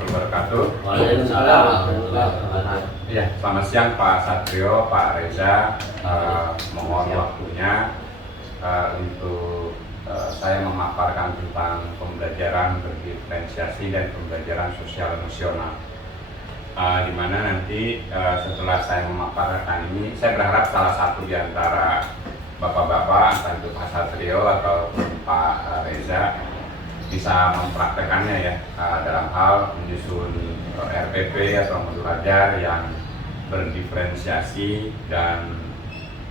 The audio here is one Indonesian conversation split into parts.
warahmatullahi wabarakatuh. Waalaikumsalam warahmatullahi wabarakatuh. Ya, selamat siang Pak Satrio, Pak Reza. Mohon waktunya untuk saya memaparkan tentang pembelajaran berdiferensiasi dan pembelajaran sosial emosional. Di mana nanti setelah saya memaparkan ini, saya berharap salah satu di antara bapak-bapak, entah itu Pak Satrio atau Pak Reza, bisa mempraktekannya ya dalam hal menyusun RPP atau modul ajar yang berdiferensiasi dan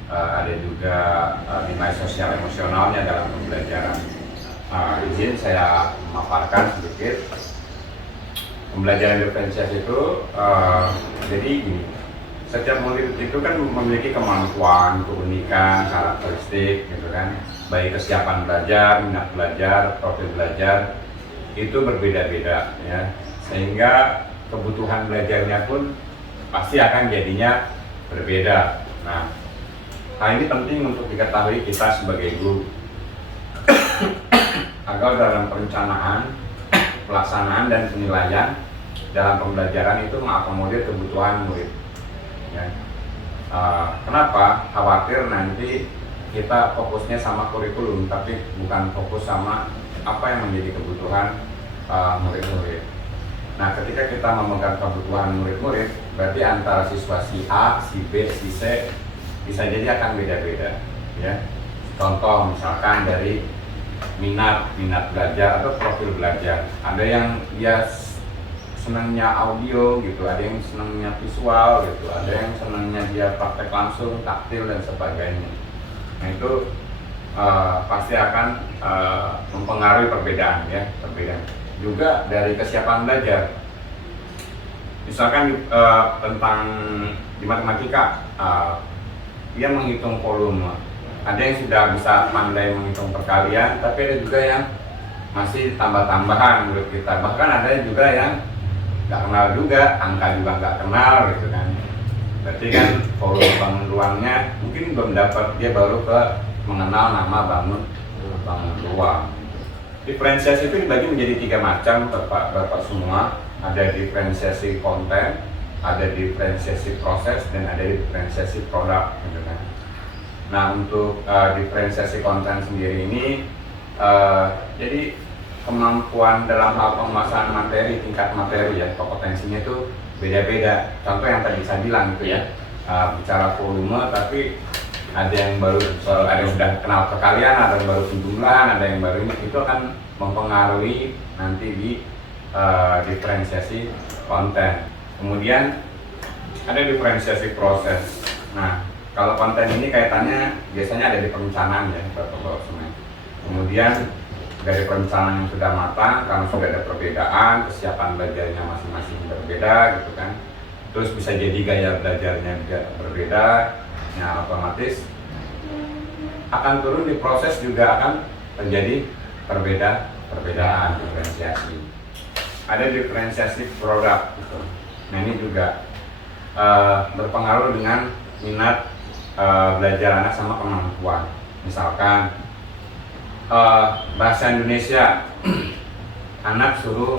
ada juga nilai sosial emosionalnya dalam pembelajaran. Izin saya memaparkan sedikit. Pembelajaran diferensiasi itu jadi gini, setiap murid itu kan memiliki kemampuan, keunikan, karakteristik gitu kan, baik kesiapan belajar, minat belajar, profil belajar itu berbeda-beda ya, sehingga kebutuhan belajarnya pun pasti akan jadinya berbeda. Nah, hal ini penting untuk diketahui kita sebagai guru agar dalam perencanaan, pelaksanaan dan penilaian dalam pembelajaran itu mengakomodir kebutuhan murid ya. Kenapa? Khawatir nanti kita fokusnya sama kurikulum tapi bukan fokus sama apa yang menjadi kebutuhan murid-murid. Nah, ketika kita memegang kebutuhan murid-murid, berarti antara siswa si A, si B, si C bisa jadi akan beda-beda ya. Contoh misalkan dari minat belajar atau profil belajar. Ada yang dia senangnya audio gitu, ada yang senangnya visual gitu, ada yang senangnya dia praktek langsung, taktil dan sebagainya. Nah itu pasti akan mempengaruhi perbedaan ya, perbedaan. Juga dari kesiapan belajar. Misalkan tentang di matematika, dia menghitung volume. Ada yang sudah bisa pandai menghitung perkalian, tapi ada juga yang masih tambah-tambahan menurut kita. Bahkan ada juga yang nggak kenal juga, angka juga nggak kenal gitu kan. Berarti kan volume bangun ruangnya mungkin belum dapat, dia baru ke mengenal nama bangun ruang. Diferensiasi itu dibagi menjadi 3 macam Bapak semua. Ada diferensiasi konten, ada diferensiasi proses, dan ada diferensiasi produk gitu kan. Nah, untuk diferensiasi konten sendiri ini jadi kemampuan dalam hal penguasaan materi, tingkat materi ya, kompetensinya itu beda-beda. Contoh yang tadi saya bilang itu ya, bicara volume tapi ada yang baru, ada yang sudah kenal perkalian, ada yang baru penjumlahan, ada yang baru ini, itu akan mempengaruhi nanti di diferensiasi konten. Kemudian ada diferensiasi proses. Nah, kalau konten ini kaitannya biasanya ada di perencanaan ya, Bapak-Bapak semua. Kemudian dari perencanaan yang sudah matang, karena sudah ada perbedaan, kesiapan belajarnya masing-masing berbeda gitu kan. Terus bisa jadi gaya belajarnya juga berbeda. Nah, otomatis akan turun di proses juga akan terjadi perbedaan diferensiasi. Ada diferensiasi produk gitu. Nah, ini juga berpengaruh dengan minat belajar anak sama kemampuan. Misalkan bahasa Indonesia, anak suruh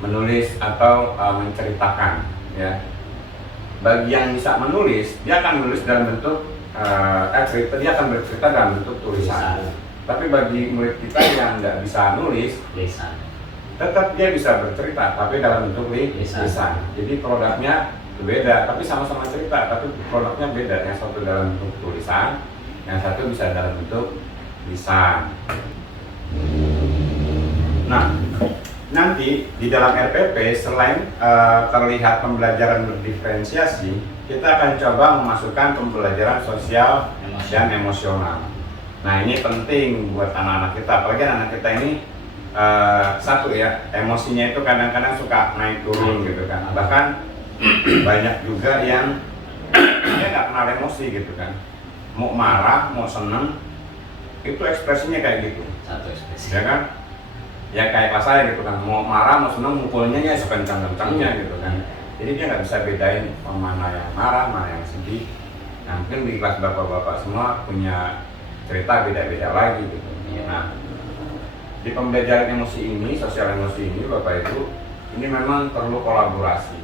menulis atau menceritakan ya. Bagi yang bisa menulis, dia akan menulis dalam bentuk dia akan bercerita dalam bentuk tulisan. Tapi bagi murid kita yang nggak bisa nulis, tetap dia bisa bercerita, tapi dalam bentuk lisan. Jadi produknya berbeda, tapi sama-sama cerita, tapi produknya beda. Yang satu dalam bentuk tulisan, yang satu bisa dalam bentuk lisan. Nah, nanti di dalam RPP selain terlihat pembelajaran berdiferensiasi, kita akan coba memasukkan pembelajaran sosial dan emosional. Nah, ini penting buat anak-anak kita, apalagi anak-anak kita ini satu ya, emosinya itu kadang-kadang suka naik turun gitu kan. Bahkan banyak juga yang dia nggak kenal emosi gitu kan. Mau marah, mau seneng, itu ekspresinya kayak gitu. Satu ekspresi. Ya kan? Ya kayak pas saya gitu kan, mau marah, mau seneng, mukulnya ya sekencang-kencangnya gitu kan. Jadi dia nggak bisa bedain mana yang marah, mana yang sedih. Nah, mungkin di kelas bapak-bapak semua punya cerita beda-beda lagi gitu. Nah, di pembelajaran emosi ini, sosial emosi ini, Bapak Ibu, ini memang perlu kolaborasi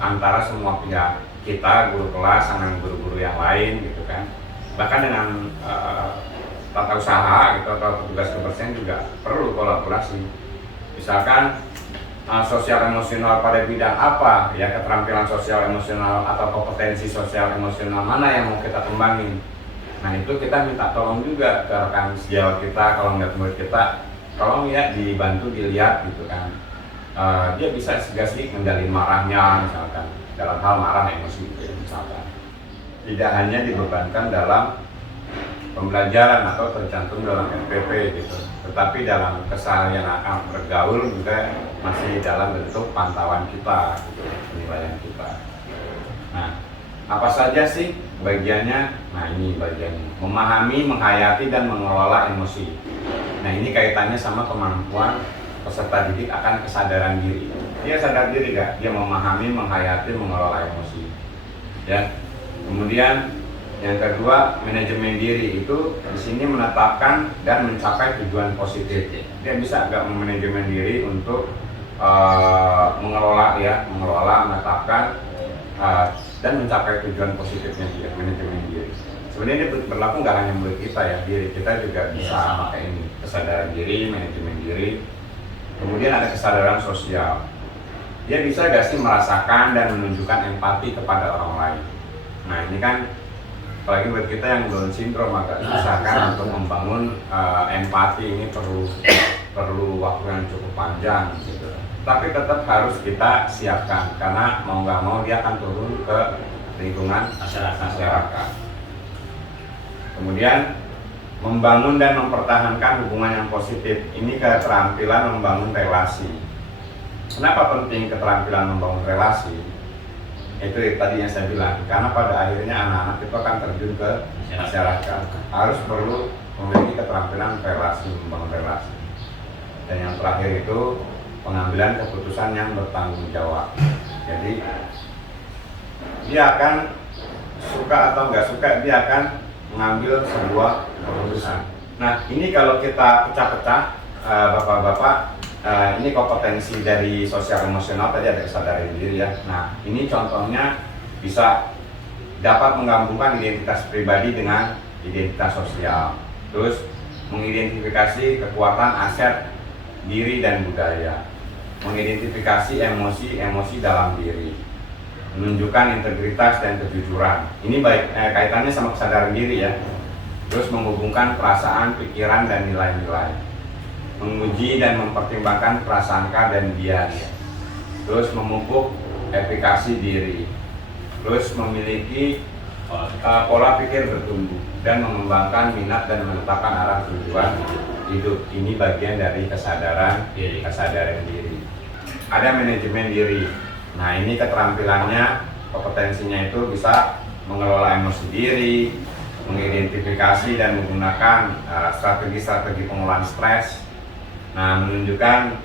antara semua pihak, kita guru kelas sama guru-guru yang lain gitu kan, bahkan dengan tata usaha gitu atau petugas kebersihan juga perlu kolaborasi. Misalkan sosial emosional pada bidang apa ya, keterampilan sosial emosional atau kompetensi sosial emosional mana yang mau kita kembangin. Nah itu kita minta tolong juga ke rekan sejawat kita, kalau nggak murid kita, tolong ya dibantu dilihat gitu kan. Dia bisa sedikit menjalin marahnya misalkan, dalam hal marah emosi gitu ya, misalkan. Tidak hanya dibebankan dalam pembelajaran atau tercantum dalam MPP gitu, tetapi dalam keseharian akan bergaul juga masih dalam bentuk pantauan kita gitu, penilaian kita. Nah, apa saja sih bagiannya? Nah ini bagiannya, memahami, menghayati, dan mengelola emosi. Nah ini kaitannya sama kemampuan peserta didik akan kesadaran diri. Dia sadar diri gak? Dia memahami, menghayati, mengelola emosi. Ya. Kemudian yang kedua, manajemen diri itu di sini menetapkan dan mencapai tujuan positif. Dia bisa gak memanajemen diri untuk mengelola, menetapkan dan mencapai tujuan positifnya dia, manajemen diri. Sebenarnya ini berlaku nggak hanya murid kita ya, diri kita juga bisa pakai ini, kesadaran diri, manajemen diri. Kemudian ada kesadaran sosial. Dia bisa gak sih merasakan dan menunjukkan empati kepada orang lain. Nah ini kan apalagi buat kita yang Down syndrome agak susah kan untuk membangun empati, ini perlu waktu yang cukup panjang gitu. Tapi tetap harus kita siapkan karena mau nggak mau dia akan turun ke lingkungan masyarakat. Kemudian membangun dan mempertahankan hubungan yang positif. Ini keterampilan membangun relasi. Kenapa penting keterampilan membangun relasi? Itu tadi yang saya bilang, karena pada akhirnya anak-anak itu akan terjun ke masyarakat. Harus perlu memiliki keterampilan relasi, membangun relasi. Dan yang terakhir itu pengambilan keputusan yang bertanggung jawab. Jadi dia akan suka atau nggak suka, dia akan mengambil sebuah keputusan. Nah ini kalau kita pecah-pecah, bapak-bapak, ini kompetensi dari sosial emosional tadi ada kesadaran diri ya. Nah ini contohnya bisa dapat menggabungkan identitas pribadi dengan identitas sosial, terus mengidentifikasi kekuatan aset diri dan budaya, mengidentifikasi emosi dalam diri, menunjukkan integritas dan kejujuran. Ini baik kaitannya sama kesadaran diri ya. Terus menghubungkan perasaan, pikiran, dan nilai-nilai, menguji dan mempertimbangkan prasangka dan bias, terus memupuk efikasi diri, terus memiliki pola pikir bertumbuh dan mengembangkan minat dan menetapkan arah tujuan hidup. Ini bagian dari kesadaran diri. Ada manajemen diri. Nah ini keterampilannya, kompetensinya itu bisa mengelola emosi diri, mengidentifikasi dan menggunakan strategi-strategi pengelolaan stres. Nah menunjukkan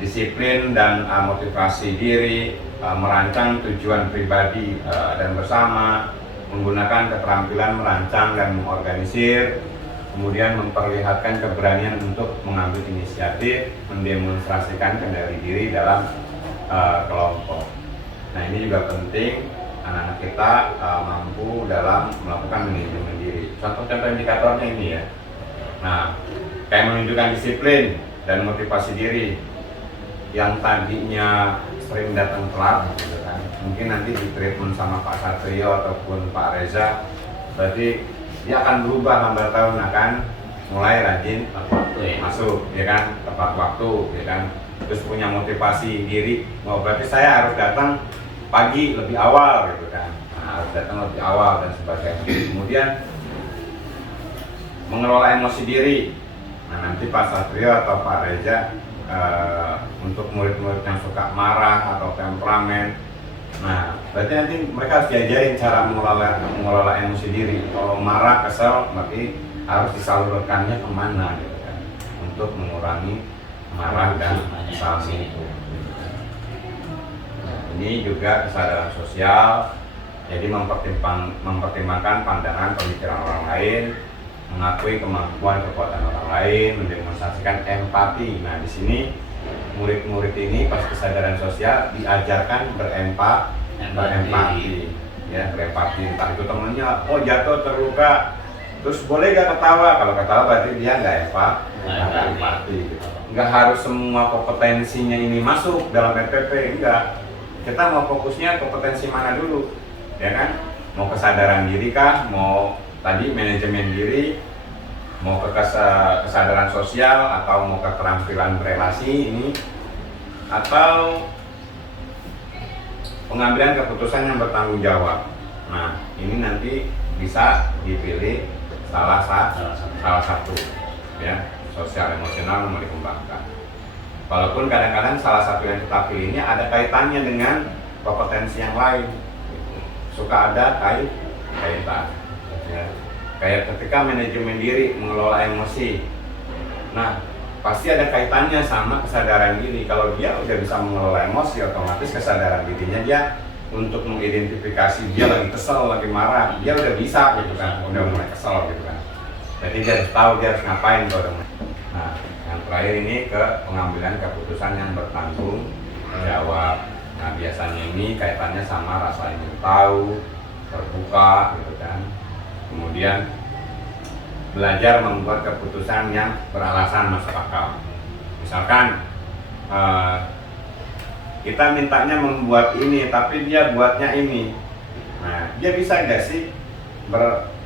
disiplin dan motivasi diri, merancang tujuan pribadi dan bersama, menggunakan keterampilan merancang dan mengorganisir, kemudian memperlihatkan keberanian untuk mengambil inisiatif, mendemonstrasikan kendali diri dalam kelompok. Nah ini juga penting anak-anak kita mampu dalam melakukan manajemen diri. Contoh-contoh indikatornya ini ya. Nah kayak menunjukkan disiplin dan motivasi diri. Yang tadinya sering datang telat gitu kan, mungkin nanti di treatment sama Pak Satrio ataupun Pak Reza, berarti dia akan berubah lambat tahun, akan mulai rajin masuk ya kan, tepat waktu ya kan, terus punya motivasi diri, berarti saya harus datang pagi lebih awal gitu kan, harus datang lebih awal dan sebagainya. Kemudian mengelola emosi diri. Nah nanti Pak Satrio atau Pak Reza untuk murid-murid yang suka marah atau temperamen, nah berarti nanti mereka harus diajarin cara mengelola emosi diri. Kalau marah, kesel, berarti harus disalurkannya kemana gitu kan, untuk mengurangi marah dan kesal itu. Nah, ini juga kesadaran sosial, jadi mempertimbangkan pandangan pemikiran orang lain, mengakui kemampuan kekuatan orang lain, mendemonstrasikan empati. Nah di sini murid-murid ini pas kesadaran sosial diajarkan berempati, ya berempati. Entah itu temennya, oh jatuh terluka, terus boleh gak ketawa? Kalau ketawa berarti dia nggak empati. Gitu. Nggak harus semua kompetensinya ini masuk dalam RPP, enggak. Kita mau fokusnya kompetensi mana dulu, ya kan? Mau kesadaran diri kah? Mau tadi manajemen diri? Mau ke kesadaran sosial atau mau keterampilan berelasi ini, atau pengambilan keputusan yang bertanggung jawab. Nah, ini nanti bisa dipilih salah satu, ya, sosial emosional mau dikembangkan. Walaupun kadang-kadang salah satu yang kita pilih ini ada kaitannya dengan kompetensi yang lain, suka ada kaitan. Ya. Kayak ketika manajemen diri, mengelola emosi. Nah, pasti ada kaitannya sama kesadaran diri. Kalau dia udah bisa mengelola emosi, otomatis kesadaran dirinya dia untuk mengidentifikasi dia lagi kesel, lagi marah, dia udah bisa gitu kan, udah mulai kesel gitu kan. Jadi dia harus tahu dia harus ngapain kalau udah mulai. Nah, yang terakhir ini ke pengambilan keputusan yang bertanggung jawab. Nah, biasanya ini kaitannya sama rasa ingin tahu, terbuka gitu kan. Kemudian belajar membuat keputusan yang beralasan masuk akal. Misalkan kita mintanya membuat ini, tapi dia buatnya ini. Nah, dia bisa nggak sih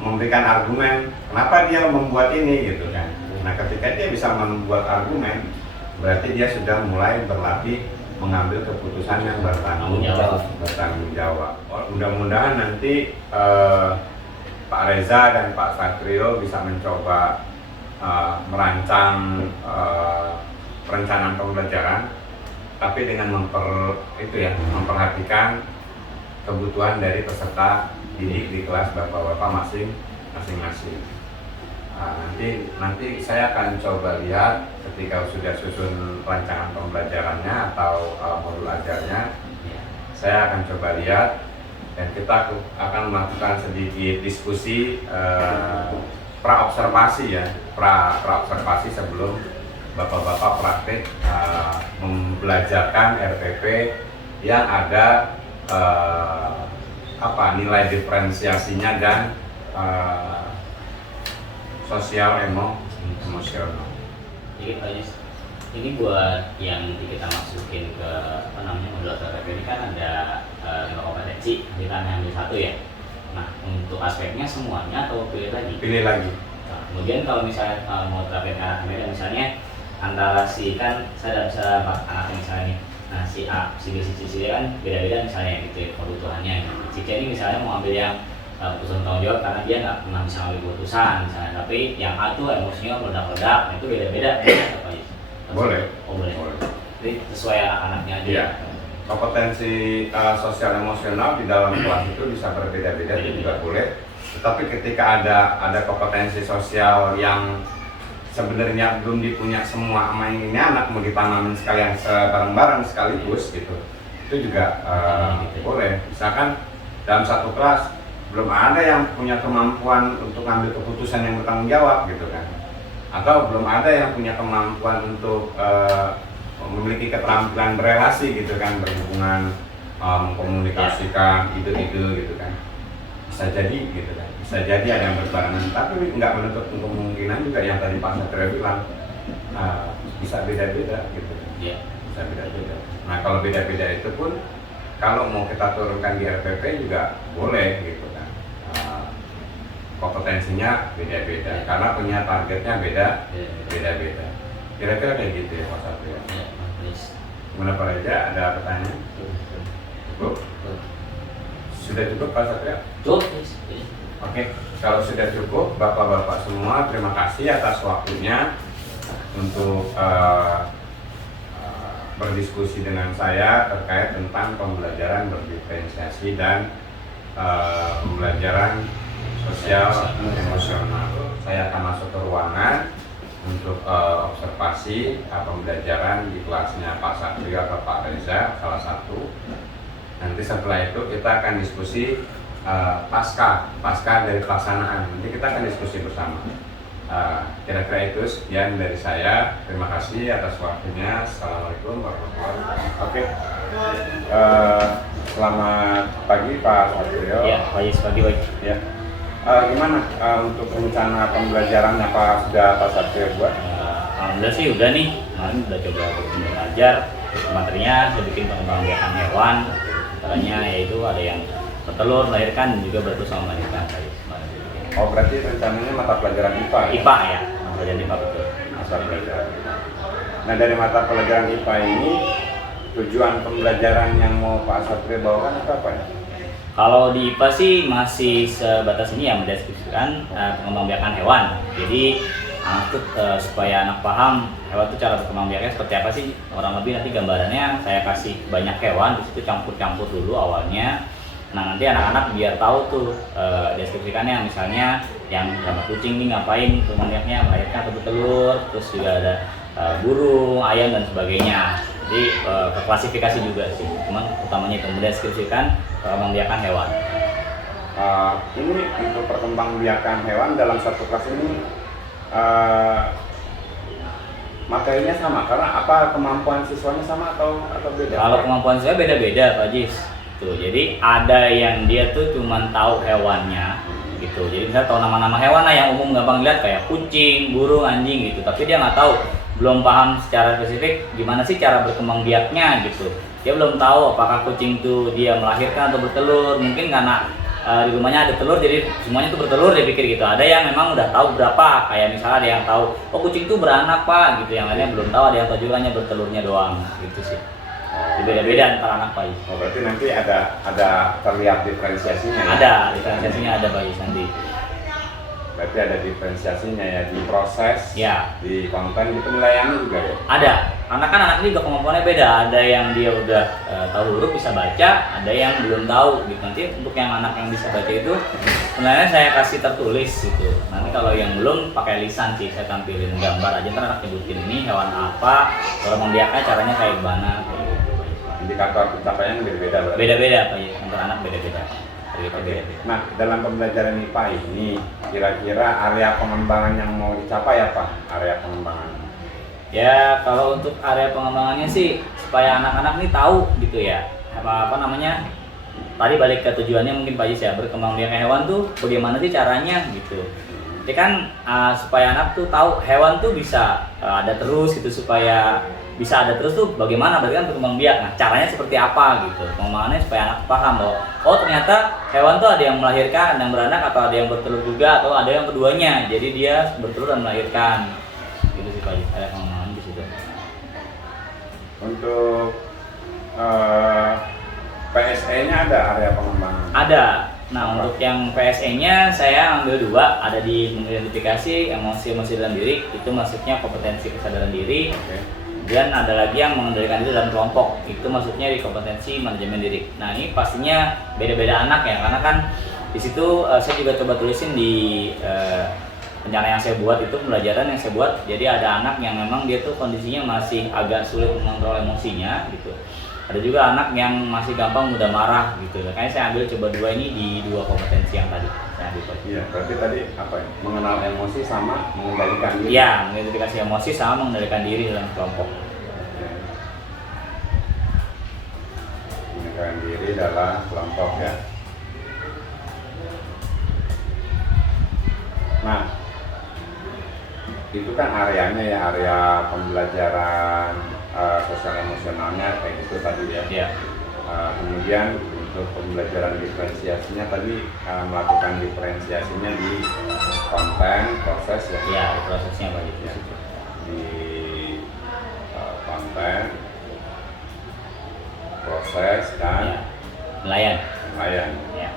memberikan argumen kenapa dia membuat ini gitu kan? Nah, ketika dia bisa membuat argumen, berarti dia sudah mulai berlatih mengambil keputusan yang bertanggung jawab. Mudah-mudahan nanti Pak Reza dan Pak Satrio bisa mencoba merancang perencanaan pembelajaran, tapi dengan memperhatikan kebutuhan dari peserta didik di kelas bapak-bapak masing-masing. Nanti saya akan coba lihat ketika sudah susun rancangan pembelajarannya atau modul ajarnya, saya akan coba lihat. Dan kita akan melakukan sedikit diskusi praobservasi ya, praobservasi sebelum bapak-bapak praktik membelajarkan RPP yang ada nilai diferensiasinya dan sosial emosional. Jadi Pak Yus, ini buat yang nanti kita masukin ke modul RPP ini kan ada 5 kompetensi, kita ambil satu ya. Nah, untuk aspeknya semuanya atau pilih lagi? Pilih lagi. Nah, kemudian kalau misalnya mau terapin anak beda, misalnya antara si kan saya bisa anaknya misalnya, nah si A, si B, si C kan beda-beda misalnya gitu kebutuhannya. Si C ini misalnya mau ambil yang keputusan tanggung jawab karena dia nggak pernah bisa ambil keputusan misalnya, tapi yang A tuh emosinya meledak-ledak, nah itu beda-beda. Boleh. Oh, boleh. Jadi sesuai anak-anaknya aja. Iya. Kompetensi sosial emosional di dalam kelas itu bisa berbeda-beda, itu juga boleh. Tetapi ketika ada kompetensi sosial yang sebenarnya belum dipunya semua sama ini anak, mau ditanamin sekalian bareng-bareng sekaligus gitu, itu juga boleh. Misalkan dalam satu kelas belum ada yang punya kemampuan untuk ngambil keputusan yang bertanggung jawab gitu kan, atau belum ada yang punya kemampuan untuk memiliki keterampilan berelasi gitu kan, berhubungan, mengkomunikasikan ide-ide gitu kan, bisa jadi gitu kan, bisa jadi ada yang berbarengan, tapi nggak menutup kemungkinan juga yang tadi Pak Satrio bilang bisa beda-beda gitu kan, bisa beda-beda. Nah, kalau beda-beda itu pun kalau mau kita turunkan di RPP juga boleh gitu kan, kompetensinya beda-beda karena punya targetnya beda-beda. Kira-kira kayak gitu ya Pak Satrio. Gimana Pak Reza, ada pertanyaan? Cukup? Sudah cukup Pak Satrio? Cukup. Oke, kalau sudah cukup, bapak-bapak semua terima kasih atas waktunya untuk berdiskusi dengan saya terkait tentang pembelajaran berdiferensiasi dan pembelajaran sosial emosional. Saya akan masuk ke ruangan untuk observasi pembelajaran di kelasnya Pak Satrio atau Pak Reza salah satu. Nanti setelah itu kita akan diskusi pasca dari pelaksanaan. Nanti kita akan diskusi bersama Kira-kira itu sekian dari saya. Terima kasih atas waktunya. Assalamualaikum warahmatullahi wabarakatuh. Oke. Selamat pagi Pak Satrio. Ya, pagi. Ya. Gimana untuk rencana pembelajarannya Pak, sudah Pak Satrio buat? Alhamdulillah sih udah nih. Kemarin udah coba belajar. Materinya saya bikin pengembangan biakan hewan. Caranya yaitu ada yang bertelur, melahirkan, dan juga bertelur sama melahirkan. Oh, berarti rencananya mata pelajaran IPA ya? IPA ya, mata pelajaran IPA betul. Mata pelajaran. Nah, dari mata pelajaran IPA ini tujuan pembelajaran yang mau Pak Satrio bawakan itu apa ya? Kalau di IPA sih masih sebatas ini ya, mendeskripsikan pengembangbiakan hewan. Jadi anak tuh supaya anak paham hewan itu cara berkembang biaknya seperti apa sih, orang lebih nanti gambarannya saya kasih banyak hewan, di situ campur-campur dulu awalnya. Nah nanti anak-anak biar tahu tuh deskripsikannya, misalnya yang sama kucing nih ngapain berkembang biaknya, melahirkan atau bertelur, terus juga ada burung, ayam dan sebagainya. Jadi klasifikasi juga sih, cuman utamanya itu mendeskripsikan perkembangbiakan hewan. Ini untuk perkembangbiakan hewan dalam satu kelas ini materinya sama, karena apa kemampuan siswanya sama atau beda? Kalau kemampuan saya beda-beda Pak Jis. Tuh, jadi ada yang dia tuh cuman tahu hewannya gitu. Jadi misalnya tahu nama-nama hewan lah yang umum gampang dilihat kayak kucing, burung, anjing gitu. Tapi dia nggak tahu, belum paham secara spesifik gimana sih cara berkembang biaknya gitu. Dia belum tahu apakah kucing tuh dia melahirkan atau bertelur. Mungkin karena di rumahnya ada telur, jadi semuanya tuh bertelur dia pikir gitu. Ada yang memang udah tahu berapa, kayak misalnya ada yang tahu, oh kucing tuh beranak Pak gitu. Yang lainnya belum tahu, ada yang tahu juga hanya bertelurnya doang gitu sih. Beda-beda antara anak Pak. Oh, berarti nanti ada terlihat diferensiasinya ya? Ada, diferensiasinya ada Pak nanti. Berarti ada diferensiasinya ya, di proses, ya, di konten, di penilaiannya juga ya? Ada, karena kan anak ini juga kemampuannya beda. Ada yang dia udah tahu huruf bisa baca, ada yang belum tahu gitu. Nanti untuk yang anak yang bisa baca itu penilaiannya saya kasih tertulis gitu. Nanti kalau yang belum pakai lisan sih, saya tampilin gambar aja, ntar anak nyebutin ini hewan apa, cara membiaknya caranya kayak gimana. Indikator pencapaiannya beda-beda berarti? Beda-beda Pak, untuk anak beda-beda. Nah, dalam pembelajaran IPA ini kira-kira area pengembangan yang mau dicapai apa? Area pengembangan? Ya, kalau untuk area pengembangannya sih supaya anak-anak nih tahu gitu ya. Apa namanya? Tadi balik ke tujuannya mungkin Pak Jis ya, berkembang biak hewan tuh bagaimana sih caranya gitu. Jadi kan supaya anak tuh tahu hewan tuh bisa ada terus gitu, supaya bisa ada terus tuh bagaimana, berarti kan berkembang biak. Nah caranya seperti apa gitu, pengembangannya supaya anak paham bahwa oh ternyata hewan tuh ada yang melahirkan, ada yang beranak, atau ada yang bertelur juga, atau ada yang keduanya, jadi dia bertelur dan melahirkan gitu sih Pak Jis, ada pengembangan di situ. Untuk PSE-nya ada area pengembangan? Ada. Nah, untuk yang PSE-nya saya ambil dua, ada di mengidentifikasi emosi-emosi dalam diri, itu maksudnya kompetensi kesadaran diri. Dan ada lagi yang mengendalikan diri dalam kelompok, itu maksudnya di kompetensi manajemen diri. Nah, ini pastinya beda-beda anak ya, karena kan di situ saya juga coba tulisin di rencana yang saya buat, itu pembelajaran yang saya buat. Jadi ada anak yang memang dia tuh kondisinya masih agak sulit mengontrol emosinya gitu. Ada juga anak yang masih gampang mudah marah gitu. Makanya saya ambil coba dua ini di dua kompetensi yang tadi saya ambil. Iya, berarti tadi apa ya? Mengenal emosi sama mengendalikan diri. Iya, mengidentifikasi emosi sama mengendalikan diri dalam kelompok. Mengendalikan diri dalam kelompok ya. Nah, itu kan areanya ya, area pembelajaran sosial emosionalnya kayak gitu tadi ya. Iya. Kemudian untuk pembelajaran diferensiasinya tadi melakukan diferensiasinya di konten, proses ya. Iya, prosesnya Pak Jis. Ya. Di konten, proses dan Ya. Nelayan. Nelayan. Ya.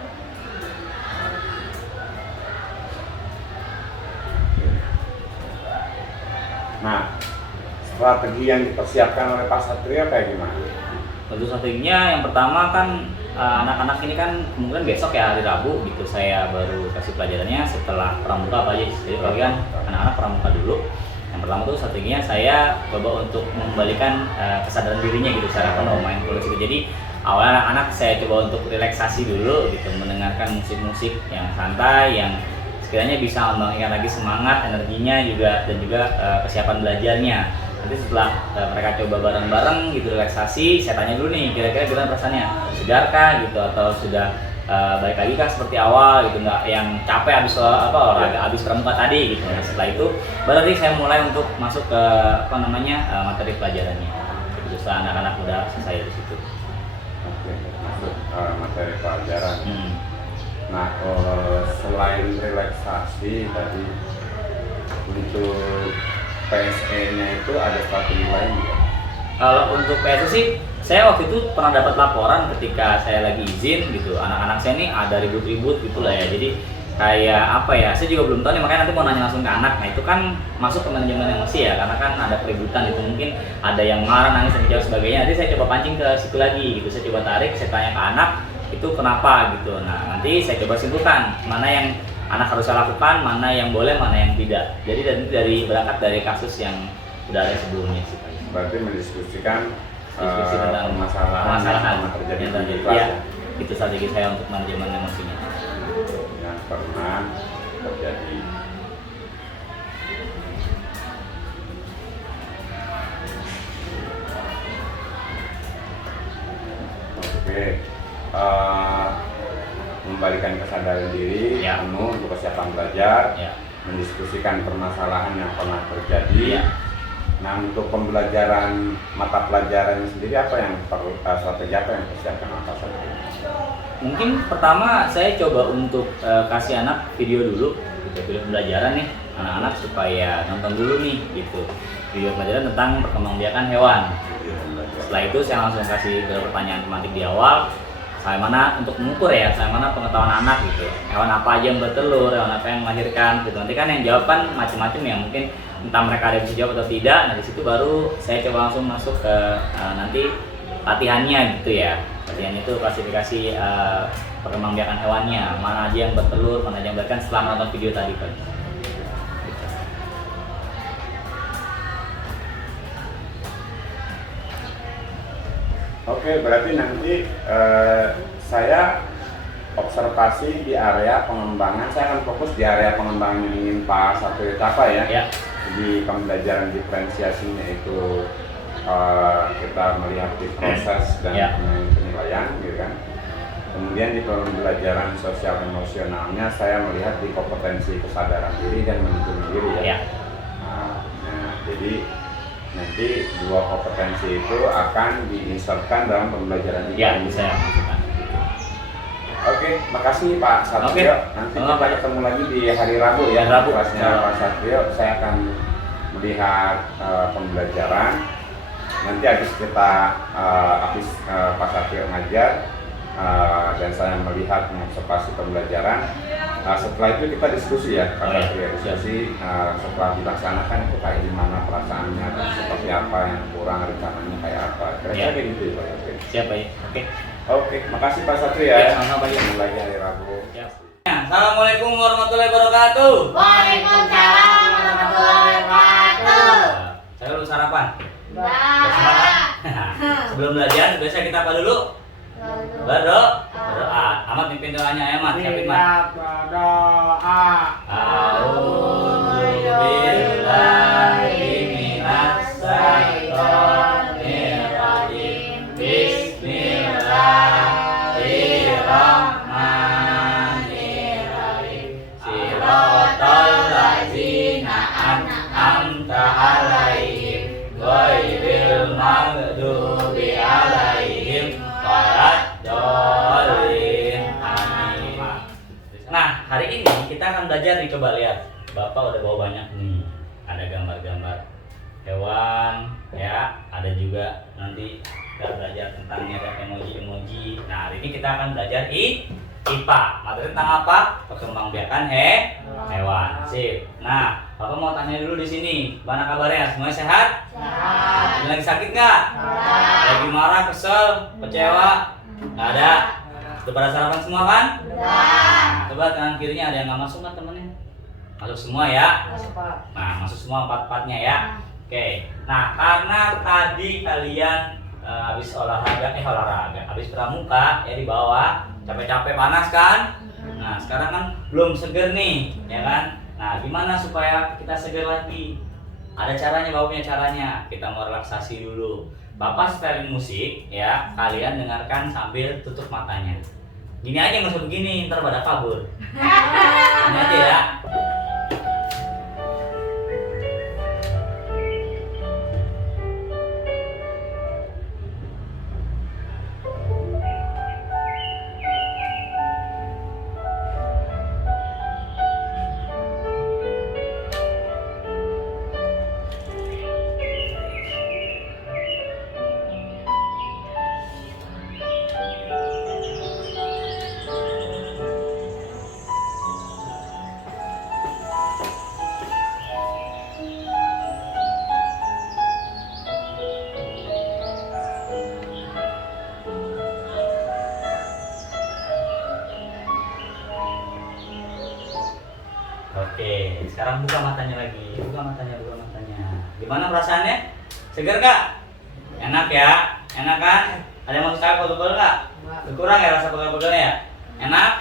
Nah, strategi yang dipersiapkan oleh Pak Satrio kayak gimana? Untuk strateginya yang pertama kan anak-anak ini kan kemungkinan besok ya hari Rabu gitu saya baru kasih pelajarannya setelah pramuka Pak Jis. Jadi kalian anak-anak pramuka dulu. Yang pertama tuh strateginya saya coba untuk mengembalikan kesadaran dirinya gitu secara penuh, mindfulness gitu. Jadi awalnya anak-anak saya coba untuk relaksasi dulu gitu, mendengarkan musik-musik yang santai, yang sekiranya bisa membangkitkan lagi semangat, energinya juga dan juga kesiapan belajarnya. Nanti setelah mereka coba bareng-bareng gitu relaksasi, saya tanya dulu nih kira-kira gimana perasaannya, segarkah gitu atau sudah balik lagi kan seperti awal gitu, nggak yang capek habis olahraga habis pramuka tadi gitu. Nah, setelah itu baru nanti saya mulai untuk masuk ke materi pelajarannya. Gitu, setelah anak-anak udah selesai dari situ. Oke, masuk materi pelajaran. Nah, selain relaksasi tadi, untuk PSE-nya itu ada strategi lain nggak? Kalau untuk PSE sih, saya waktu itu pernah dapat laporan ketika saya lagi izin gitu, anak-anak saya nih ada ribut-ribut gitu lah ya. Jadi kayak apa ya, saya juga belum tahu nih, makanya nanti mau nanya langsung ke anak. Nah itu kan masuk ke manajemen emosi ya, karena kan ada keributan itu, mungkin ada yang marah, nangis dan jauh sebagainya. Nanti saya coba pancing ke situ lagi gitu, saya coba tarik, saya tanya ke anak itu kenapa gitu. Nah nanti saya coba simpulkan mana yang anak harus saya lakukan, mana yang boleh, mana yang tidak. Jadi dari berangkat dari kasus yang udah ada sebelumnya sih. Berarti mendiskusikan Diskusi tentang permasalahan yang pernah terjadi di kelas ya. ya? Itu strategi saya untuk manajemen emosinya. Yang pernah terjadi. Oke, membalikan kesadaran diri Ya. penuh untuk kesiapan belajar, Ya. mendiskusikan permasalahan yang pernah terjadi. Ya. Nah, untuk pembelajaran mata pelajaran sendiri apa yang perlu, strategi apa yang persiapkan apa saja? Mungkin pertama saya coba untuk kasih anak video dulu, video pembelajaran nih anak-anak supaya nonton dulu nih gitu, video pembelajaran tentang perkembangbiakan hewan. Setelah itu saya langsung kasih beberapa pertanyaan tematik di awal. Saya mana untuk mengukur ya, saya mana pengetahuan anak gitu. Hewan apa aja yang bertelur, hewan apa yang melahirkan gitu. Nanti kan yang jawab kan macam-macam ya, mungkin entah mereka ada bisa jawab atau tidak. Nah di situ baru saya coba langsung masuk ke nanti latihannya gitu ya. Latihan itu klasifikasi perkembangbiakan hewannya, mana aja yang bertelur, mana aja yang melahirkan setelah menonton video tadi Pak. Oke, berarti nanti saya observasi di area pengembangan. Saya akan fokus di area pengembangan yang ingin Pak Satrio capai ya. Ya. Di pembelajaran diferensiasinya itu kita melihat di proses dan Ya. penilaian, gitu kan. Kemudian di pembelajaran sosial emosionalnya saya melihat di kompetensi kesadaran diri dan manajemen diri ya. Ya. Nah, jadi nanti dua kompetensi itu akan diinsertkan dalam pembelajaran ini. Ya, bisa ya masukkan. Oke, makasih Pak Satrio. Oke. Nanti Sama, kita Pak. ketemu lagi di hari Rabu ya. Hari Rabu. Kelasnya Pak Satrio. Saya akan melihat pembelajaran. Nanti habis Pak Satrio ngajar dan saya melihat mengobservasi pembelajaran. Setelah itu kita diskusi ya, Pak Satrio. Diskusi setelah dilaksanakan itu kayak gimana perasaannya dan seperti apa yang kurang, rencananya kayak apa. Kira-kira kayak gitu ya Pak Satrio. Siapa ya? Oke. Oke, makasih Pak Satrio Ya, ya. sama-sama, Pak. Ketemu lagi hari Rabu. Ya. Assalamualaikum warahmatullahi wabarakatuh. Waalaikumsalam warahmatullahi wabarakatuh. Saya belum sarapan. Dah. Sebelum belajar biasa kita apa dulu? Berdoa. Berdoa. Amat pimpin doanya ya Mat. Siapin Mat. Berdoa. A'udzu billahi minas syaitonir rajim. Bismillahirrahmanirrahim. Siratal ladzina an'amta 'alaihim ghairil maghdubi 'alaihim waladdallin. Amin. Nah, hari ini kita akan belajar nih, coba lihat. Bapak udah bawa banyak nih. Ada gambar-gambar hewan ya, ada juga nanti kita belajar tentang emoji-emoji. Nah, hari ini kita akan belajar IPA. Materi tentang apa? Perkembangbiakan hewan. Sip. Nah, Bapak mau tanya dulu di sini. Gimana kabarnya? Semuanya sehat? Sehat. Lagi sakit nggak? Sehat. Lagi marah, kesel, kecewa? Nggak ada. Udah pada sarapan semua kan? Nah, coba kanan kirinya ada yang nggak masuk kan temennya? Masuk semua ya? Nah, masuk semua empat-empatnya ya. Oke. Nah, karena tadi kalian habis olahraga, habis pramuka ya di bawah, capek-capek panas kan? Nah, Nah, sekarang kan belum seger nih, ya kan? Nah, gimana supaya kita seger lagi? Ada caranya, Bapak punya caranya. Kita mau relaksasi dulu. Bapak setelin musik, ya. Kalian dengarkan sambil tutup matanya. Gini aja, nggak usah begini, ntar pada kabur. Ini aja ya. Oke, sekarang buka matanya lagi. Buka matanya, buka matanya. Gimana perasaannya? Segar nggak? Enak ya? Enak kan? Ada yang mau saya pegel-pegel nggak? Berkurang ya rasa pegel-pegelnya ya? Enak?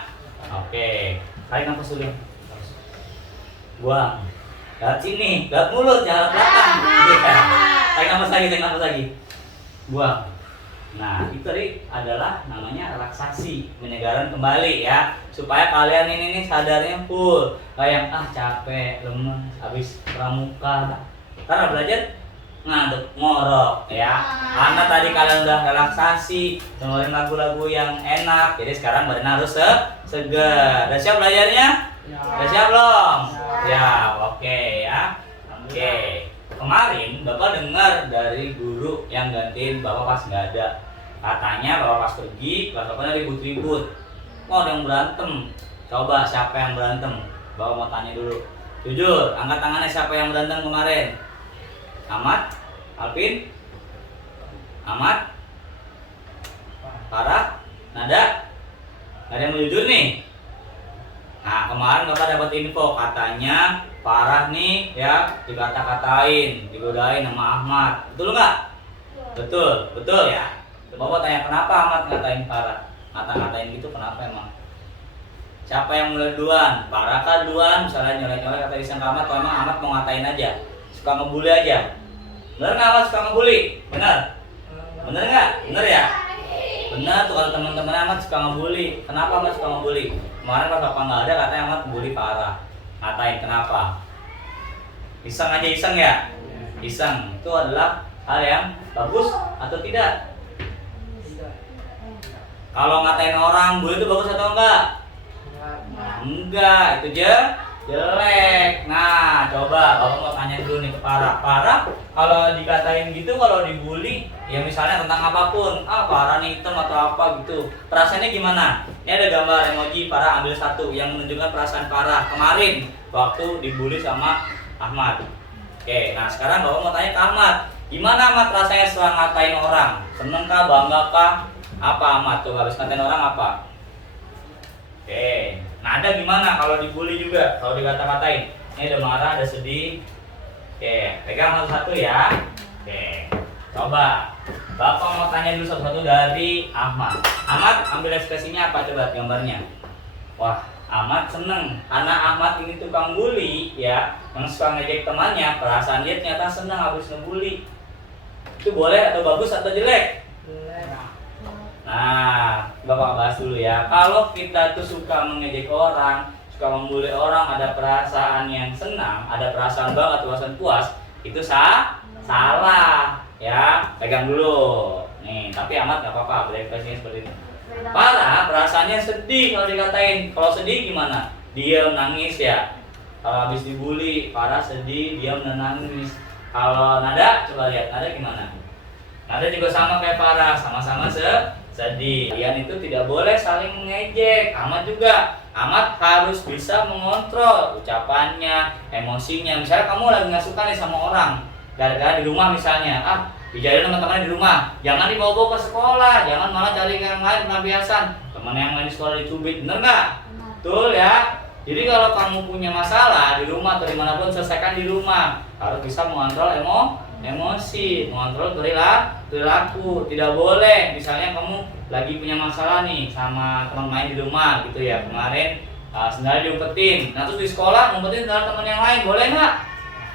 Oke, tarik nafas dulu. Buang. Lewat sini, lewat mulut, jangan lewat belakang. Iya. Tarik nafas lagi, tarik nafas lagi. Buang. Nah, itu tadi adalah namanya relaksasi, penyegaran kembali ya, supaya kalian ini nih sadarnya full, kayak capek, lemes, habis pramuka, karena belajar ngantuk, ngorok ya. Karena tadi kalian udah relaksasi, dengerin lagu-lagu yang enak, jadi sekarang badan harus segar. Udah siap belajarnya? Udah siap belum? Siap, oke ya. Oke. Kemarin Bapak dengar dari guru yang gantiin Bapak pas nggak ada. Katanya Bapak pas pergi, kelas Bapaknya ribut-ribut. Oh, ada yang berantem. Coba siapa yang berantem? Bapak mau tanya dulu. Jujur, angkat tangannya siapa yang berantem kemarin? Ahmad? Alvin? Ahmad? Farah? Nada? Nggak ada yang mau jujur nih? Nah, kemarin Bapak dapat info katanya Farah nih ya dikata-katain, digodain sama Ahmad. Betul nggak? Betul, betul ya. Bapak tanya kenapa Ahmad ngatain Farah? Ngata-ngatain gitu kenapa emang? Siapa yang mulai duluan? Farah kan duluan, misalnya nyolek-nyolek kata Isan ke Ahmad, atau emang Ahmad mau ngatain aja? Suka ngebully aja? Bener nggak Ahmad suka ngebully? Bener? Bener nggak? Bener ya? Bener tuh kalau teman-teman Ahmad suka ngebully. Kenapa Ahmad suka ngebully? Kemarin pas Bapak nggak ada katanya Ahmad ngebully Farah. Ngatain kenapa? Iseng aja iseng ya? Iseng itu adalah hal yang bagus atau tidak? Kalau ngatain orang bully itu bagus atau enggak? Enggak, itu aja jelek. Nah, coba Bapak mau tanya dulu nih ke Farah. Farah kalau dikatain gitu, kalau dibully, ya misalnya tentang apapun, Farah nih hitam atau apa gitu, perasaannya gimana? Ini ada gambar emoji Farah ambil satu yang menunjukkan perasaan Farah kemarin waktu dibully sama Ahmad. Oke, nah sekarang Bapak mau tanya ke Ahmad, gimana Ahmad rasanya setelah ngatain orang? Seneng kah, bangga kah? Apa Ahmad tuh habis ngatain orang apa? Oke, nada gimana kalau dibully juga, kalau dikata-katain? Ini ada marah, ada sedih. Oke, pegang satu-satu ya. Oke, coba Bapak mau tanya dulu satu-satu dari Ahmad. Ahmad ambil ekspresinya apa coba gambarnya? Wah, Ahmad seneng karena Ahmad ini tukang bully ya, yang suka ngejek temannya. Perasaan dia ternyata seneng habis ngebully. Itu boleh atau bagus atau jelek? Nah, Bapak bahas dulu ya. Kalau kita tuh suka mengejek orang, suka membuli orang, ada perasaan yang senang, ada perasaan bangga atau perasaan puas, itu salah ya. Pegang dulu. Nih, tapi Ahmad nggak apa-apa, berekspresinya seperti itu. Farah perasaannya sedih kalau dikatain. Kalau sedih gimana? Diam, nangis ya. Kalau habis dibully, Farah sedih, diam dan nangis. Kalau Nada, coba lihat Nada gimana? Nada juga sama kayak Farah, sama-sama sedih. Kalian itu tidak boleh saling mengejek. Ahmad juga. Ahmad harus bisa mengontrol ucapannya, emosinya. Misalnya kamu lagi nggak suka nih sama orang, gara-gara di rumah misalnya, dijadiin teman-teman di rumah, jangan dibawa-bawa ke sekolah, jangan malah cari yang lain pelampiasan. Teman yang main di sekolah dicubit, bener nggak? Betul ya. Jadi kalau kamu punya masalah di rumah atau dimanapun, selesaikan di rumah. Harus bisa mengontrol emosi, mengontrol perilaku. Tidak boleh misalnya kamu lagi punya masalah nih sama teman main di rumah gitu ya. Kemarin sendal diumpetin. Nah terus di sekolah ngumpetin sendal teman yang lain, boleh nggak?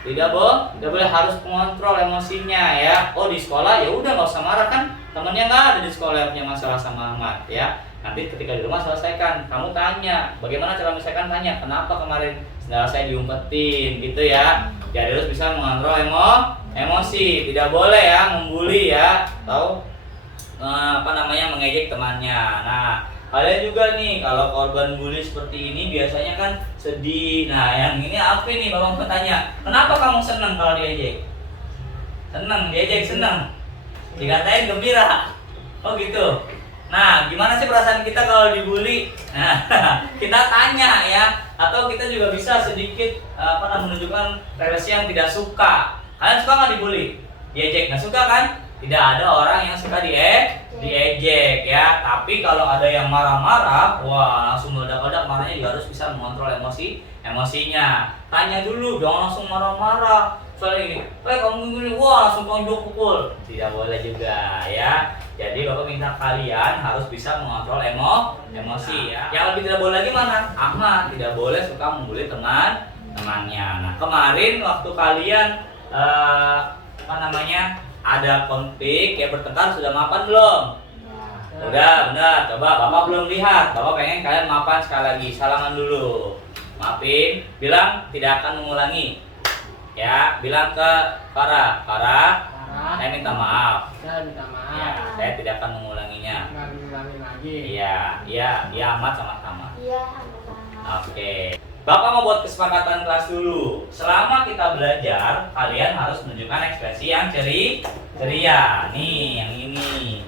Tidak boleh, harus mengontrol emosinya ya. Oh di sekolah ya udah nggak usah marah kan, temennya nggak ada di sekolah yang punya masalah sama Ahmad ya. Nanti ketika di rumah selesaikan, kamu tanya, bagaimana cara menyelesaikan, tanya kenapa kemarin sendal saya diumpetin gitu ya. Jadi harus bisa mengontrol emosi, tidak boleh ya membuli ya, atau mengejek temannya. Nah kalian juga nih kalau korban bully seperti ini biasanya kan sedih. Nah yang ini apa nih, bapak bertanya, kenapa kamu senang kalau diejek? Diejek senang, dikatain gembira. Oh gitu. Nah gimana sih perasaan kita kalau dibully? Nah kita tanya ya, atau kita juga bisa sedikit menunjukkan reaksi yang tidak suka. Kalian suka nggak dibully? Diejek nggak suka kan? Tidak ada orang yang suka diejek ya. Tapi kalau ada yang marah-marah, wah langsung meledak-ledak marahnya, juga harus bisa mengontrol emosinya. Tanya dulu, jangan langsung marah-marah. Soalnya gini, kamu gini, wah langsung tonjok pukul. Tidak boleh juga ya. Jadi bapak minta kalian harus bisa mengontrol emosi ya. Yang lebih tidak boleh lagi mana? Ahmad tidak boleh suka membuli temannya. Nah kemarin waktu kalian ada konflik ya, bertengkar, sudah maafan belum? Udah, benar. Coba bapak belum lihat, bapak pengen kalian maafan sekali lagi. Salaman dulu, maafin, bilang tidak akan mengulangi ya. Bilang ke Farah, saya minta maaf. Ya, saya tidak akan mengulanginya. Iya Ahmad sama-sama. Oke. Bapak mau buat kesepakatan kelas dulu. Selama kita belajar, kalian harus menunjukkan ekspresi yang ceria. Nih, yang ini.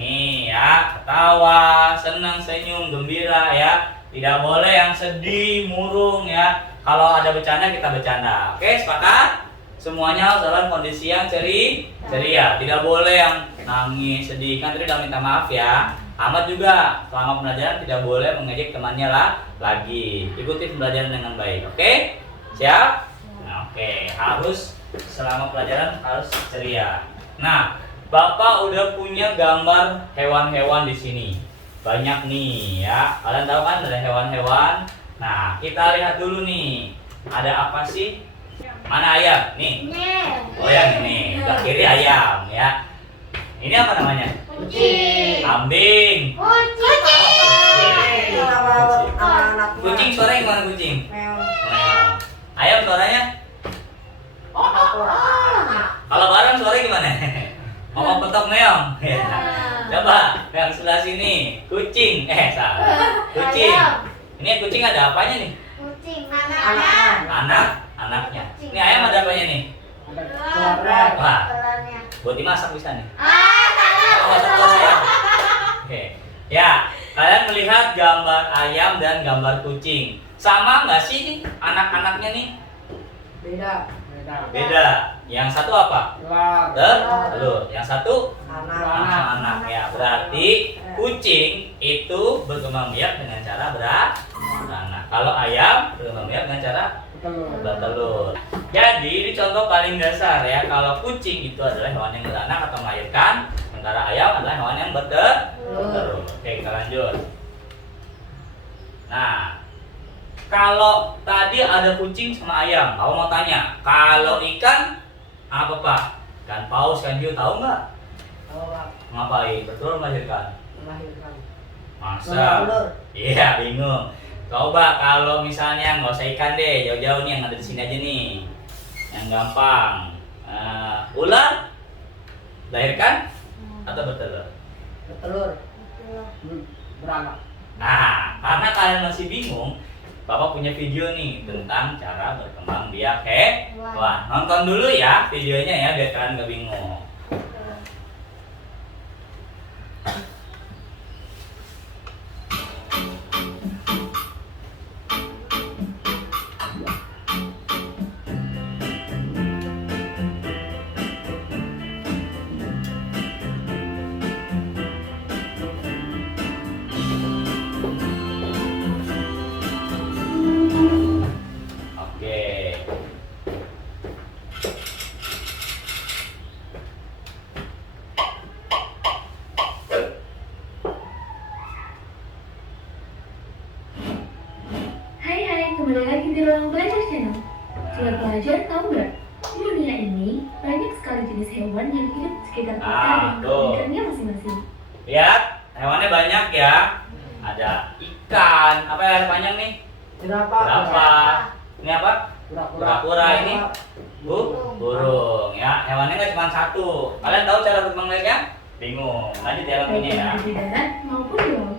Nih ya, ketawa, senang, senyum, gembira ya. Tidak boleh yang sedih, murung ya. Kalau ada bercanda, kita bercanda. Oke, sepakat? Semuanya harus dalam kondisi yang ceria. Tidak boleh yang nangis, sedih. Kan tadi udah minta maaf ya. Ahmad juga selama pembelajaran tidak boleh mengejek temannya lagi. Ikuti pembelajaran dengan baik. Oke? Siap? Nah, oke. Harus selama pelajaran harus ceria. Nah, Bapak udah punya gambar hewan-hewan di sini. Banyak nih ya. Kalian tahu kan ada hewan-hewan. Nah, kita lihat dulu nih. Ada apa sih? Mana ayam? Nih. Oh yang ini. Sebelah kiri ayam ya. Ini apa namanya? Kucing. Kambing. Kucing suaranya gimana kucing? Meow. Ayam suaranya? Kalau bareng suaranya gimana? Mau petok meong. Coba yang sebelah sini. Kucing. Salah. Kucing. Ini kucing ada apanya nih? Anaknya. Ini ayam ada apanya nih? Wah, buat dimasak bisa nih. Masak telur ayam. Oke. Ya, kalian melihat gambar ayam dan gambar kucing. Sama nggak sih nih anak-anaknya nih? Beda. Yang satu apa? Telur. Yang satu anak. Ya, berarti kucing itu berkembang biak dengan cara beranak. Kalau ayam berkembang biak dengan cara bertelur. Jadi ini contoh paling dasar ya. Kalau kucing itu adalah hewan yang beranak atau melahirkan, sementara ayam adalah hewan yang bertelur. Oke, kita lanjut. Nah, kalau tadi ada kucing sama ayam, aku mau tanya, kalau ikan apa Pak? Ikan paus, ikan hiu, tahu nggak? Ngapain? Bertelur melahirkan? Masa? Iya, bingung. Coba kalau misalnya nggak usah ikan deh, jauh-jauh nih yang ada di sini aja nih, yang gampang. Ular lahirkan atau bertelur? Beranak. Nah, karena kalian masih bingung, Bapak punya video nih tentang cara berkembang biak hewan. Nonton dulu ya videonya ya biar kalian nggak bingung. Ruang Belajar Channel. Sobat pelajar, tahu nggak? Di dunia ini banyak sekali jenis hewan yang hidup di sekitar kita dengan keunikannya masing-masing. Lihat, hewannya banyak ya. Ada ikan, apa yang ada panjang nih? Berapa? Ini apa? Kura-kura. Ini burung ya. Hewannya nggak cuma satu. Kalian tahu cara berkembang biaknya? Bingung. Lanjut ya Baik ini ya. yang di darat maupun di laut.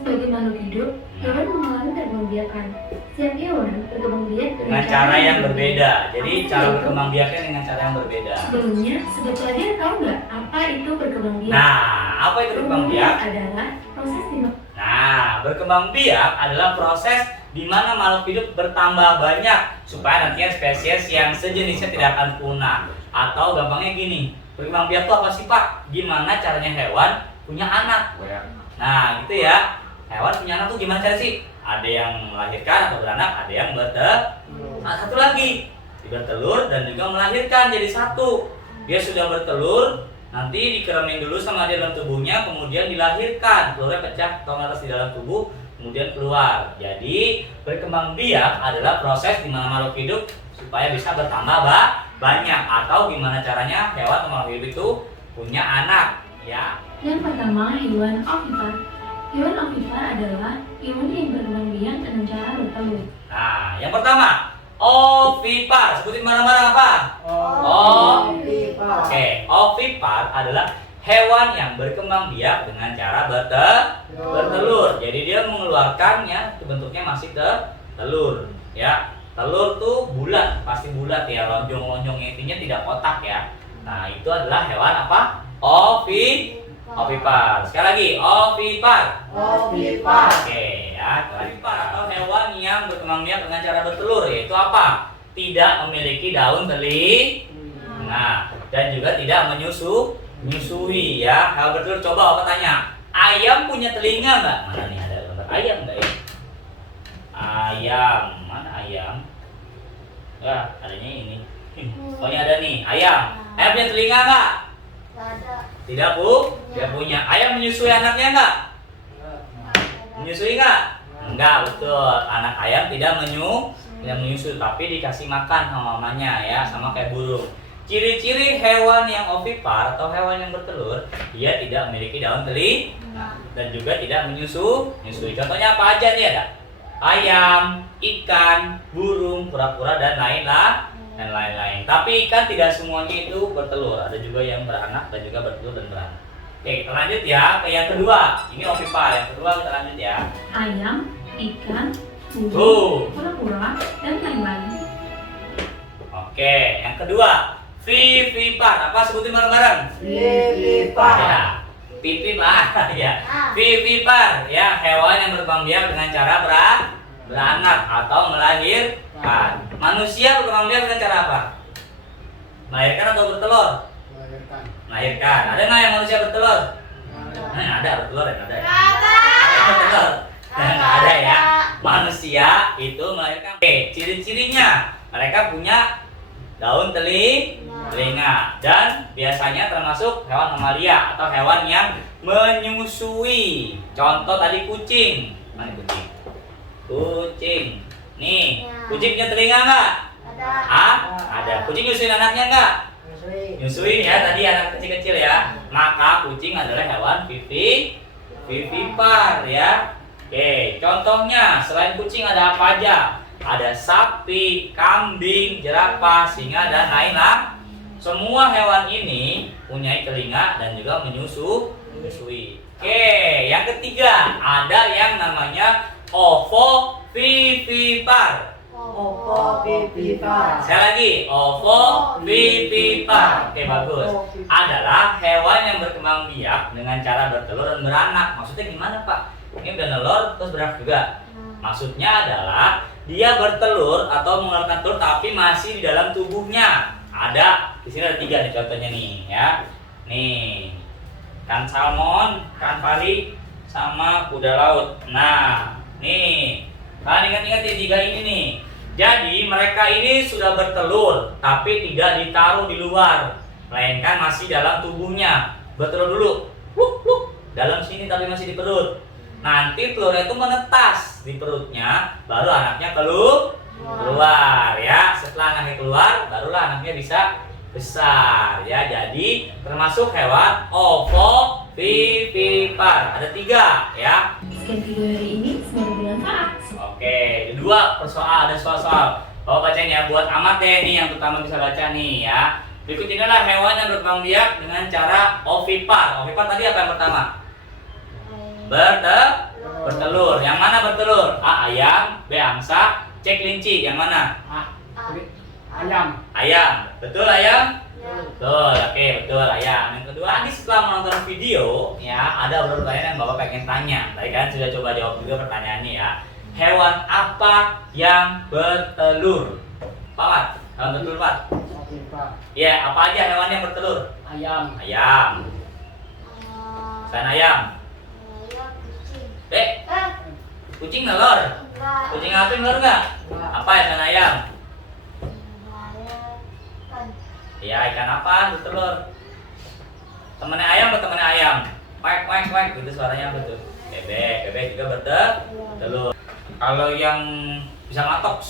Sebagai makhluk hidup, hewan mengalami perkembangbiakan. Setiap hewan berkembang biak Dengan cara yang berbeda. Jadi cara berkembang biaknya dengan cara yang berbeda. Sebelumnya, sobat pelajar tahu nggak apa itu berkembang biak? Nah, apa itu berkembang biak? Adalah proses di Nah, berkembang biak adalah proses di mana makhluk hidup bertambah banyak supaya nantinya spesies yang sejenisnya tidak akan punah. Atau gampangnya gini, berkembang biak itu apa sih Pak? Gimana caranya hewan punya anak? Nah, gitu ya. Hewan punya anak tuh gimana cara sih? Ada yang melahirkan atau beranak, ada yang bertelur. Nah, satu lagi, bertelur dan juga melahirkan jadi satu. Dia sudah bertelur, nanti dikeremin dulu sama dia dalam tubuhnya, kemudian dilahirkan. Telurnya pecah atau ngeres di dalam tubuh, kemudian keluar. Jadi berkembang biak adalah proses di mana makhluk hidup supaya bisa bertambah banyak, atau gimana caranya hewan atau makhluk hidup itu punya anak, ya. Yang pertama, hewan ovipar. Hewan ovipar adalah hewan yang berkembang biak dengan cara bertelur. Nah, yang pertama, ovipar. Sebutin barang-barang apa? Oke, ovipar adalah hewan yang berkembang biak dengan cara bertelur. Jadi dia mengeluarkannya, bentuknya masih telur, ya. Telur tuh bulat, pasti bulat ya, lonjong-lonjong, intinya tidak kotak ya. Nah, itu adalah hewan apa? Ovipar. Sekali lagi, ovipar. Oke, ya. Ovipar atau hewan yang berkembang biak dengan cara bertelur, yaitu apa? Tidak memiliki daun telinga, dan juga tidak menyusui ya. Hewan bertelur, coba apa tanya? Ayam punya telinga nggak? Mana nih, ada gambar ayam nggak ya? Ayam, mana ayam? Ya, adanya ini. Oh, ini ada nih, ayam. Ayam punya telinga nggak? Tidak punya. Ayam menyusui anaknya nggak? Menyusui nggak? Enggak, betul. Anak ayam tidak menyusui, tapi dikasih makan sama mamanya ya, sama kayak burung. Ciri-ciri hewan yang ovipar atau hewan yang bertelur, dia tidak memiliki daun telinga dan juga tidak menyusui. Contohnya apa aja nih? Ada ayam, ikan, burung, kura-kura, dan lain-lain. Tapi ikan tidak semuanya itu bertelur. Ada juga yang beranak dan juga bertelur dan beranak. Oke, kita lanjut ya ke yang kedua. Ini ovipar. Yang kedua kita lanjut ya. Ayam, ikan, burung, kura-kura, dan lain-lain. Oke, yang kedua, vivipar. Apa, sebutin bareng-bareng? Ya, vivipar ya. Vivipar ya, hewan yang berkembang biak dengan cara beranak atau melahirkan. Manusia berkembang biak dengan cara apa? Melahirkan atau bertelur? Melahirkan. Ada nggak yang manusia bertelur? Ada bertelur ya? Ada. Bertelur? Nggak ada ya. Manusia itu melahirkan. Oke, ciri-cirinya mereka punya daun telinga dan biasanya termasuk hewan mamalia atau hewan yang menyusui. Contoh tadi kucing. Mana kucing? Kucing. Nih, kucing punya telinga nggak? Ada. Kucing nyusuin anaknya nggak? Nyusuin ya, tadi anak kecil-kecil ya. Maka kucing adalah hewan vivipar ya. Oke, contohnya selain kucing ada apa aja? Ada sapi, kambing, jerapah, singa, dan lain-lain. Semua hewan ini punya telinga dan juga menyusui. Oke, yang ketiga ada yang namanya ovovivipar. Sekali lagi, ovovivipar. Oke, bagus. Adalah hewan yang berkembang biak dengan cara bertelur dan beranak. Maksudnya gimana, Pak? Ini udah nelor terus beranak juga. Maksudnya adalah dia bertelur atau mengeluarkan telur tapi masih di dalam tubuhnya. Ada di sini ada 3 nih contohnya nih ya. Nih, ikan salmon, ikan pari, sama kuda laut. Nah, nih kalian ingat-ingat di 3 ini nih. Jadi mereka ini sudah bertelur tapi tidak ditaruh di luar, melainkan masih dalam tubuhnya. Bertelur dulu, dalam sini tapi masih di perut. Nanti telurnya itu menetas di perutnya, baru anaknya Keluar ya. Setelah anaknya keluar, barulah anaknya bisa besar ya. Jadi termasuk hewan ovovivipar. Ada 3 ya. Sekian video hari ini, semoga bermanfaat. Oke, ada soal-soal. Bapak bacain ya, buat amat deh nih yang pertama bisa baca nih ya. Berikut inilah hewan yang berkembang biak dengan cara ovipar. Ovipar tadi apa yang pertama? Bertelur. Yang mana bertelur? A. Ayam, B. Angsa, C. Kelinci. Yang mana? Ayam. Ayam. Betul ayam? Betul, oke betul ayam. Yang kedua, nanti setelah menonton video ya, ada beberapa pertanyaan yang Bapak pengen tanya. Tadi kan sudah coba jawab juga pertanyaannya ya. Hewan apa yang bertelur? Pak Mat, hewan bertelur Pak? Ya, apa aja hewan yang bertelur? Ayam. Ayam. Selain ayam? Kucing telur? Kucing apa telur nggak? Apa ya selain ayam? Ya, ikan apa bertelur? Temennya ayam atau temennya ayam? Wek, gitu suaranya betul. Bebek juga bertelur. Kalau yang bisa ngatok,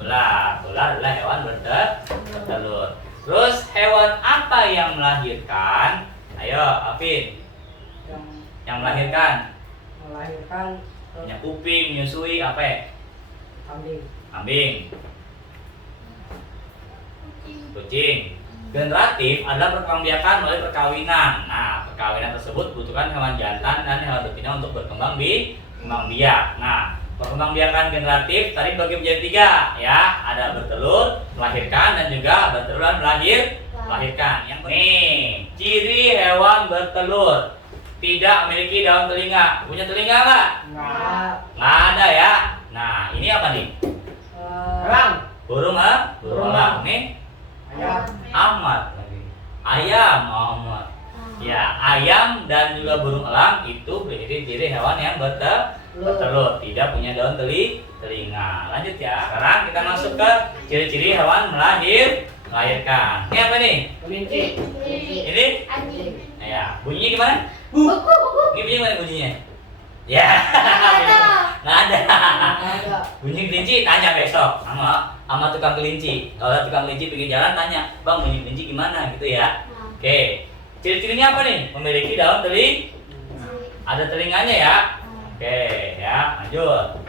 ular adalah hewan bertelur. Terus hewan apa yang melahirkan? Ayo, Afin. Yang melahirkan? Punya kuping, menyusui, apa ya? Kambing. Kucing. Generatif adalah perkembangbiakan melalui perkawinan. Nah, perkawinan tersebut membutuhkan hewan jantan dan hewan betina untuk berkembang biak. Nah, perkembangbiakan generatif tadi bagi menjadi 3 ya. Ada bertelur, melahirkan, dan juga bertelur dan melahirkan. Yang nih, ciri hewan bertelur tidak memiliki daun telinga. Punya telinga nggak? Nggak ada ya. Nah, ini apa nih? Burung elang. Nih Ahmad lagi. Ayam Ahmad. Ya, ayam dan juga burung elang itu ciri-ciri hewan yang bertelur, tidak punya daun telinga. Lanjut ya. Sekarang kita masuk ke ciri-ciri hewan melahirkan. Ini apa nih? Kelinci. Ini? Ya, bunyinya gimana? Ini bunyinya bunyinya? Ya, nggak ada. Bunyi kelinci tanya besok sama tukang kelinci. Kalau tukang kelinci pinggir jalan tanya, Bang, bunyi kelinci gimana gitu ya. Oke, ciri-cirinya apa nih? Memiliki daun ada telinganya ya. Oke ya, lanjut.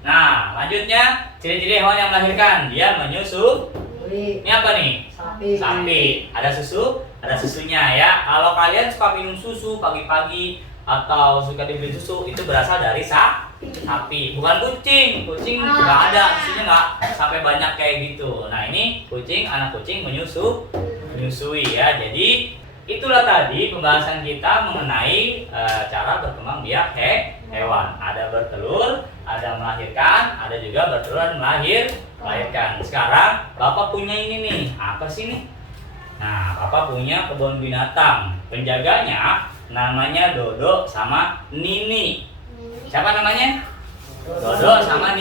Nah, lanjutnya ciri-ciri hewan yang melahirkan. Dia menyusui. Ini apa nih? Sapi. Ada susunya ya. Kalau kalian suka minum susu pagi-pagi atau suka dibeli susu, itu berasal dari sapi, bukan kucing. Kucing nggak ada, susunya nggak sampai banyak kayak gitu. Nah, ini anak kucing menyusui ya. Jadi itulah tadi pembahasan kita mengenai cara berkembang biak hewan. Ada bertelur, ada melahirkan, ada juga bertelur dan melahirkan. Sekarang Bapak punya ini nih, apa sih nih? Nah, Bapak punya kebun binatang. Penjaganya namanya Dodo sama Nini. Siapa namanya? Dodo sama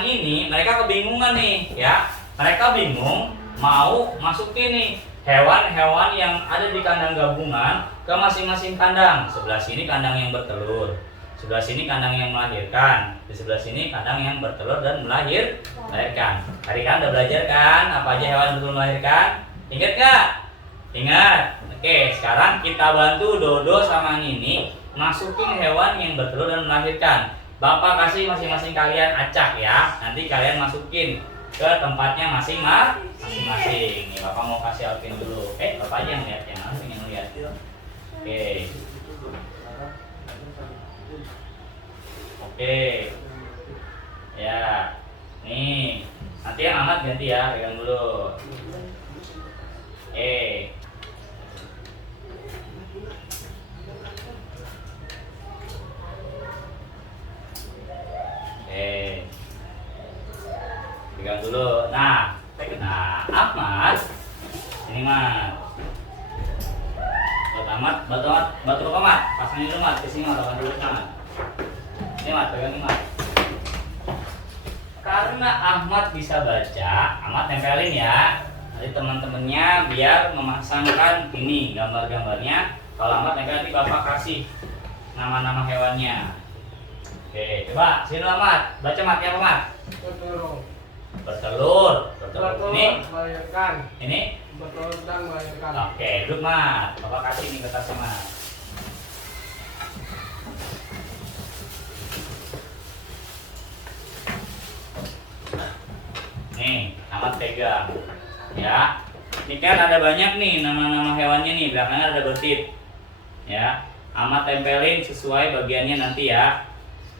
Nini. Mereka kebingungan nih ya. Mereka bingung mau masukin nih hewan-hewan yang ada di kandang gabungan ke masing-masing kandang. Sebelah sini kandang yang bertelur, sebelah sini kandang yang melahirkan, di sebelah sini kandang yang bertelur dan melahirkan. Tadi kan udah belajar kan apa aja hewan bertelur melahirkan? Ingat gak? Ingat. Oke, sekarang kita bantu Dodo sama Nini masukin hewan yang bertelur dan melahirkan. Bapak kasih masing-masing kalian acak ya. Nanti kalian masukin ke tempatnya masing-masing. Nih, Bapak mau kasih Alvin dulu. Bapak aja yang lihat, yang Alvin yang lihat. Oke. Ya. Nih, nanti yang Ahmad ganti ya, pegang dulu. Pegang dulu. Nah, Ahmad, ini Mat. Batu Bapak Mat, pasangin dulu Mat, kesini Mat, pasangin dulu Mat. Ini Mat, pegang ini Mat. Karena Ahmad bisa baca, Ahmad tempelin ya. Nanti teman-temannya biar memasangkan ini gambar-gambarnya. Kalau Ahmad tempel, nanti Bapak kasih nama-nama hewannya. Oke, coba sini Mat. Baca Mat, ya apa Mat? Bertelur. Bertelur. Bertelur. Ini, Melahirkan. ini. Bertelur dan melahirkan. Oke, duduk Mat. Bapak kasih nih kertasnya Mat. Nih, Amat pegang. Ya. Ini kan ada banyak nih nama-nama hewannya nih, belakangnya ada betit. Ya. Amat tempelin sesuai bagiannya nanti ya.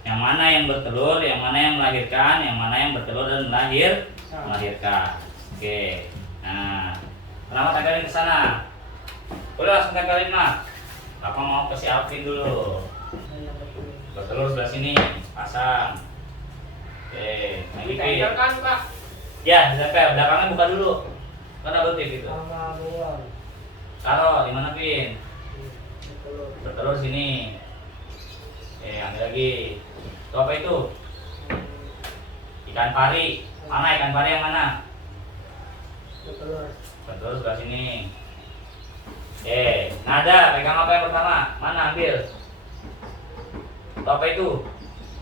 Yang mana yang bertelur, yang mana yang melahirkan, yang mana yang bertelur dan melahirkan. Oke. Nah, Amat tempelin ke sana. Udah langsung tempelin Mat. Bapak mau ke si Alvin dulu. Bertelur sebelah sini, pasang. Oke, lagi Ditempel kan Pak? ya, ditempel. Belakangnya buka dulu. Kan double tip gitu. Sama bunglon. Taruh di mana Pin? Bertelur. Bertelur sini. Ambil lagi. Itu apa itu? Ikan pari. Mana ikan pari yang mana? Bertelur. Bertelur sebelah sini. Nada. Pegang apa yang pertama? Mana ambil? Itu apa itu?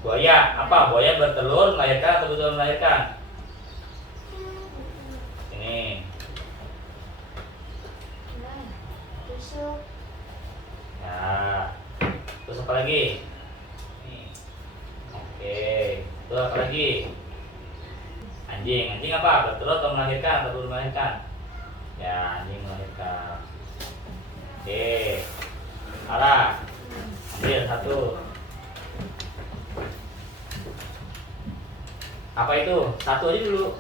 Buaya. Apa? Buaya bertelur, melahirkan atau betul melahirkan? Ini. Tusuk. Ya. Terus apa lagi? Nih. Oke. Terus apa lagi? Anjing. Anjing apa? Bertelur atau melahirkan atau belum melahirkan? Ya, anjing melahirkan. Oke. Arah. Ambil satu. Apa itu? Satu aja dulu.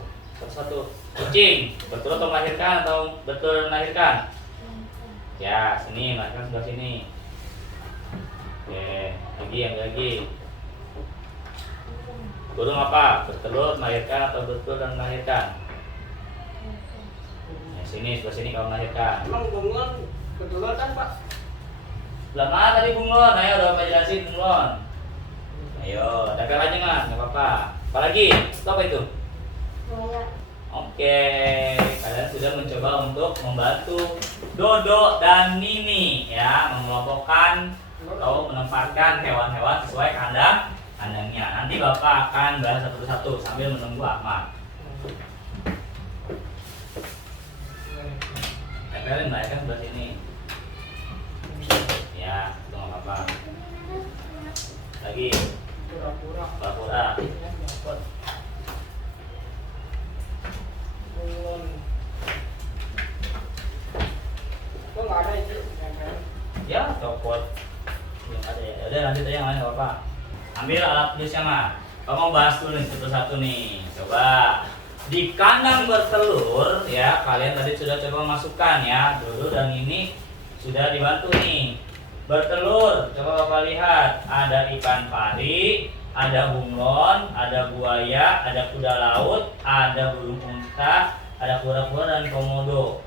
Satu. Kucing. Bertelur atau melahirkan atau bertelur dan melahirkan? Ya, sini, melahirkan sebelah sini. Oke, lagi, ambil lagi. Burung apa? Bertelur, melahirkan atau bertelur dan melahirkan? Ya, sini, sebelah sini kalau melahirkan. Emang bunglon bertelur kan Pak? Sebelah mana tadi bunglon? Ayo, udah Bapak jelasin bunglon. Ayo, tempel aja nggak? Nggak apa-apa. Apa lagi? Itu apa itu? Buaya. Oke, kalian sudah mencoba untuk membantu Dodo dan Mimi ya, mengelompokkan atau menempatkan hewan-hewan sesuai kandangnya. Nanti Bapak akan bahas satu persatu sambil menunggu Ahmad. Tempelin lah ya kan sebelah sini. Ya, itu nggak apa-apa. Lagi, pura-pura. Dapat. Bunglon. Kok nggak ada itu? Tempel. Ya, copot. Belum ada ya. Udah lanjut aja yang lain nggak apa-apa. Ambil alat tulisnya mah. Kamu mau bahas dulu nih satu-satu nih. Coba di kandang bertelur ya, kalian tadi sudah coba masukkan ya. Dodo dan ini sudah dibantu nih. Bertelur, coba Bapak lihat. Ada ikan pari, ada bunglon, ada buaya, ada kuda laut, ada burung unta, ada kura-kura dan komodo.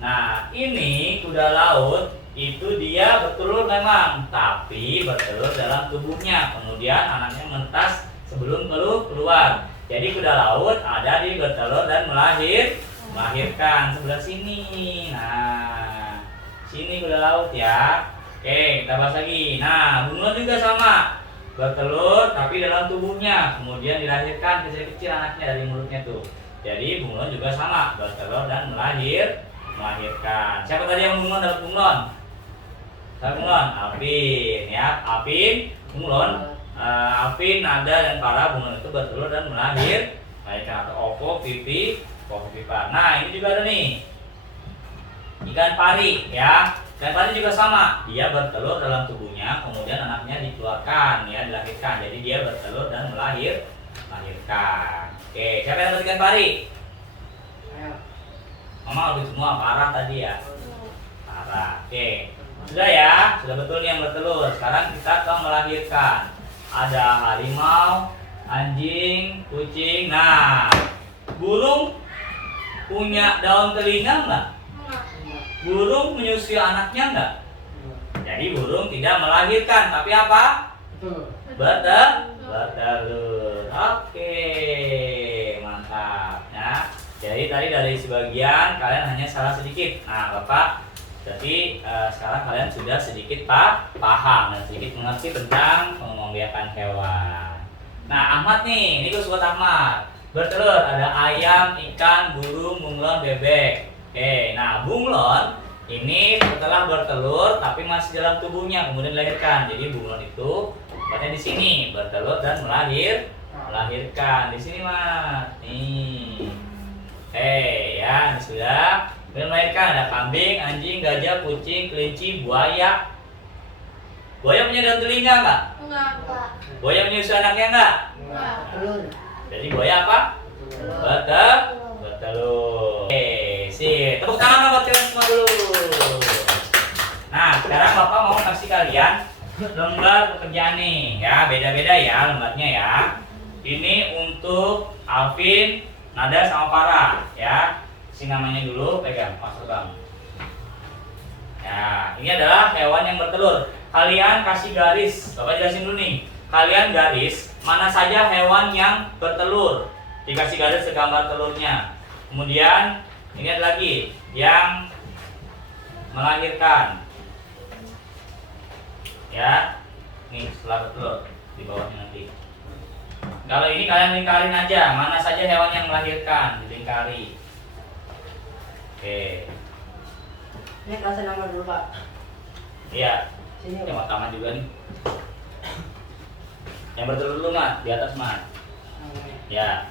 Nah, ini kuda laut itu dia bertelur memang, tapi bertelur dalam tubuhnya. Kemudian anaknya menetas sebelum keluar. Jadi kuda laut ada di bertelur dan melahirkan sebelah sini. Nah, sini kuda laut ya. Oke, kita bahas lagi. Nah, bunglon juga sama. Bertelur tapi dalam tubuhnya, kemudian dilahirkan kecil-kecil anaknya dari mulutnya tuh. Jadi bunglon juga sama, bertelur dan melahirkan. Siapa tadi yang bunglon dapat bunglon? Siapa bunglon? Alvin ya, Alvin, bunglon. Alvin, Nada dan para bunglon itu bertelur dan melahirkan atau ovo, pipi, pipa. Nah, ini juga ada nih. Ikan pari ya. Ikan pari juga sama, dia bertelur dalam tubuhnya, kemudian anaknya dikeluarkan ya, dilahirkan. Jadi dia bertelur dan melahirkan. Oke, siapa yang dapat ikan pari? Ayo. Mama udah semua parah tadi ya. Parah. Oke. Sudah ya, sudah betul nih yang bertelur. Sekarang kita ke melahirkan. Ada harimau, anjing, kucing. Nah, burung punya daun telinga enggak? Burung menyusui anaknya enggak? Jadi burung tidak melahirkan, tapi apa? Bertelur. Oke, mantap ya. Jadi tadi dari sebagian kalian hanya salah sedikit. Nah, Bapak Jadi sekarang kalian sudah sedikit paham dan sedikit mengerti tentang pembiakan hewan. Nah, Ahmad nih, ini suka Ahmad. Bertelur ada ayam, ikan, burung, bunglon, bebek. Oke, nah bunglon ini setelah bertelur tapi masih dalam tubuhnya kemudian dilahirkan. Jadi bunglon itu tempatnya di sini bertelur dan melahirkan di sini mas. Nih, ya ini sudah. Kemudian melahirkan ada kambing, anjing, gajah, kucing, kelinci, buaya. Buaya punya daun telinga nggak? Enggak. Buaya menyusu anaknya nggak? Enggak. Jadi buaya apa? Bertelur. Oke, sip. Tepuk tangan buat kalian semua dulu. Nah, sekarang Bapak mau kasih kalian lembar pekerjaan nih. Ya, beda-beda ya lembarnya ya. Ini untuk Alvin, Nada sama Farah ya. Si namanya dulu pegang, Mas Bang. Ya, ini adalah hewan yang bertelur. Kalian kasih garis. Bapak jelasin dulu nih. Kalian garis mana saja hewan yang bertelur. Dikasih garis segambar telurnya. Kemudian ini ada lagi yang melahirkan. Ya, nih setelah bertelur di bawahnya nanti. Kalau ini kalian lingkarin aja, mana saja hewan yang melahirkan, dilingkari. Oke. Ini kasih nama dulu Pak. Iya. Sini Yang Pak. pertama juga nih. Yang bertelur dulu Mat, di atas Mat. Ya.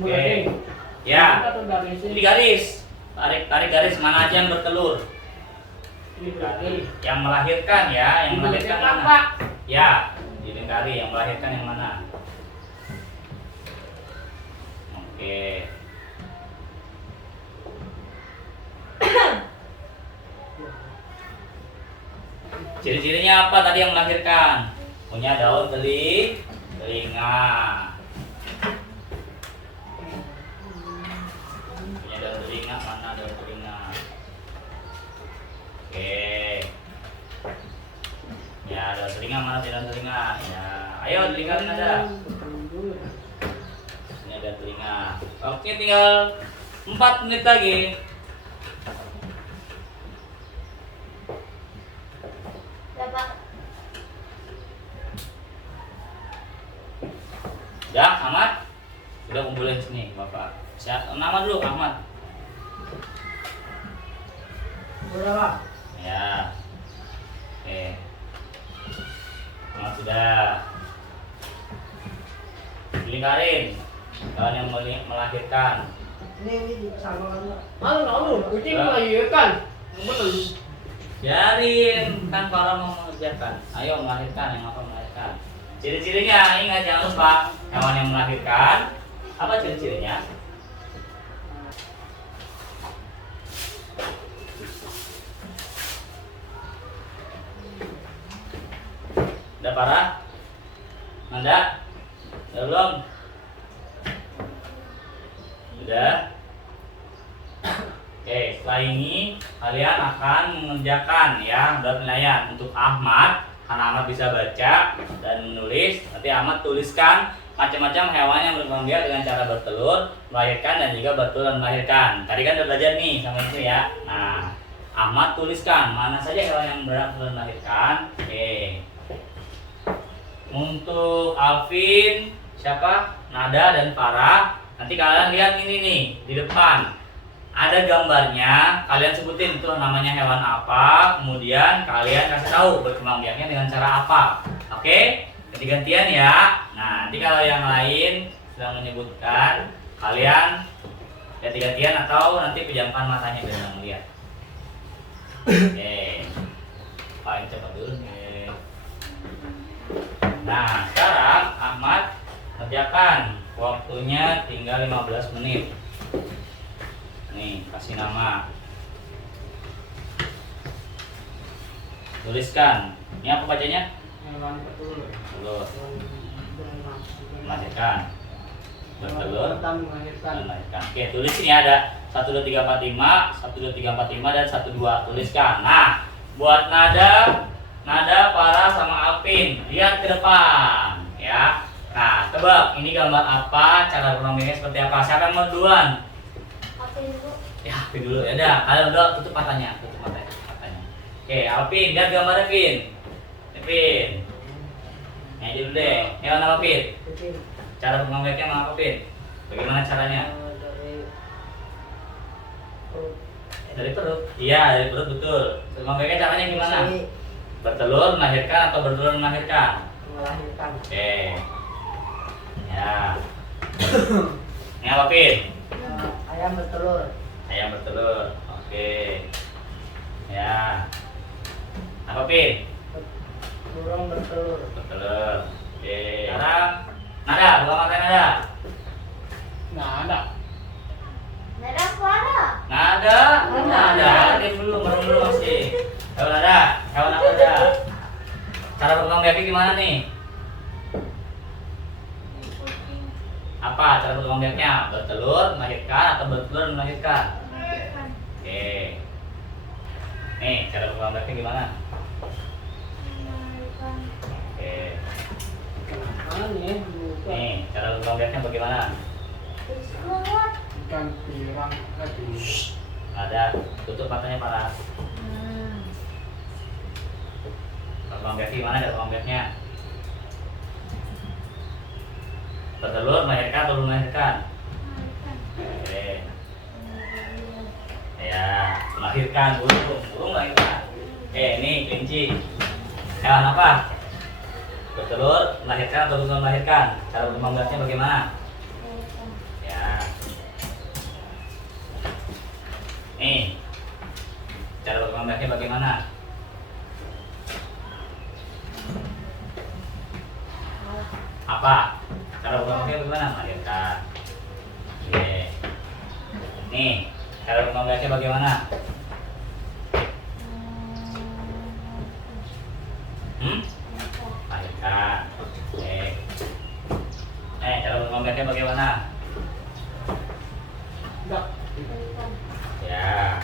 Oke. Ya. Ini garis. Tarik garis mana aja yang bertelur. Yang melahirkan ya, yang melahirkan mana? Ya, dilingkari yang melahirkan yang mana? Oke. Ciri-cirinya apa tadi yang melahirkan? Punya daun telinga. Punya daun telinga, mana daun telinga? Oke. Ya, daun telinga mana daun telinga? Ya, ayo dilingkarin aja. Ini ada telinga. Oke, tinggal 4 menit lagi. Bapak. Udah, Ahmad? Udah kumpulin sini, Bapak. Nama dulu, Ahmad. Udah Pak. Ya. Oke. Ahmad sudah. Lingkarin. Kawan yang melahirkan. Ini sama kan Pak. Anu, kucing melahirkan. Betul. Biarin, kan para mau mengerjakan. Ayo melahirkan, yang apa melahirkan. Ciri-cirinya, ingat jangan lupa. Hewan yang melahirkan. Apa ciri-cirinya? Udah parah? Nanda? Udah belum? Udah? Oke, setelah ini kalian akan mengerjakan ya penilaian untuk Ahmad, karena Ahmad bisa baca dan menulis. Nanti Ahmad tuliskan macam-macam hewan yang berkembang biak dengan cara bertelur, melahirkan dan juga bertelur dan melahirkan. Tadi kan udah belajar nih sama itu ya. Nah, Ahmad tuliskan mana saja hewan yang bertelur dan melahirkan. Oke. Untuk Alvin, siapa? Nada dan Farah. Nanti kalian lihat ini nih di depan. Ada gambarnya, kalian sebutin itu namanya hewan apa, kemudian kalian kasih tahu berkembang biaknya dengan cara apa. Oke? Ganti-gantian ya. Nah, nanti kalau yang lain sedang menyebutkan, kalian ganti-gantian atau nanti pejamkan matanya biar nggak melihat. Oke. Paling cepat dulu nih. Nah, sekarang Ahmad kerjakan. Waktunya tinggal 15 menit. Nih, kasih nama. Tuliskan. Ini apa bacanya? Hewan bertelur. Telur. Melahirkan. Bertelur. Pertama melahirkan. Dan melahirkan. Oke, tulis ini ada 1 2 3 4 5, 1 2 3 4 5 dan 1 2. Tuliskan. Nah, buat nada, Farah sama Alvin. Lihat ke depan, ya. Nah, tebak ini gambar apa? Cara bermainnya seperti apa? Siapa yang mau duluan? Ya, Alvin dulu. Ya udah, kalian udah tutup matanya, Oke, Alvin, lihat gambarnya, Vin. Vin. Ini dulu deh. Yang nama Vin. Kucing. Cara bermainnya apa, Vin? Bagaimana caranya? Dari perut. Dari perut. Iya, dari perut betul. Bermainnya caranya gimana? Sini Bertelur melahirkan atau bertelur melahirkan? melahirkan. Oke. Ya. Ini apa, Pin? Ayam bertelur. Ayam bertelur. Oke. Ya. Apa, Pin? Burung bertelur. Bertelur. Oke. Sekarang nada, buka mata nada. Nggak ada. Nada. Nada. Dia belum masih. Hewan nada. Hewan apa ada? Cara berkembang biaknya gimana nih? Apa cara berkembang biaknya? Bertelur, melahirkan atau bertelur melahirkan? Oke. Nih, cara berkembang biaknya gimana? Oke. Kenapa nih? Lupa. Nih, cara berkembang biaknya bagaimana? Ikan pirang. Aduh. Ada. Tutup matanya Farah. Berkembang biaknya gimana? Cara berkembang biaknya? Bertelur, melahirkan atau belum melahirkan? Oke. Ya, melahirkan burung melahirkan. Ini kelinci. Hewan apa? Bertelur, melahirkan atau belum melahirkan? Cara berkembang biaknya bagaimana? Ya. Nih, cara berkembang biaknya bagaimana? Apa? Cara berkembang biaknya bagaimana? Melahirkan. Oke. Nih, cara berkembang biaknya bagaimana? Melahirkan. Oke. Cara berkembang biaknya bagaimana? Enggak. Ya.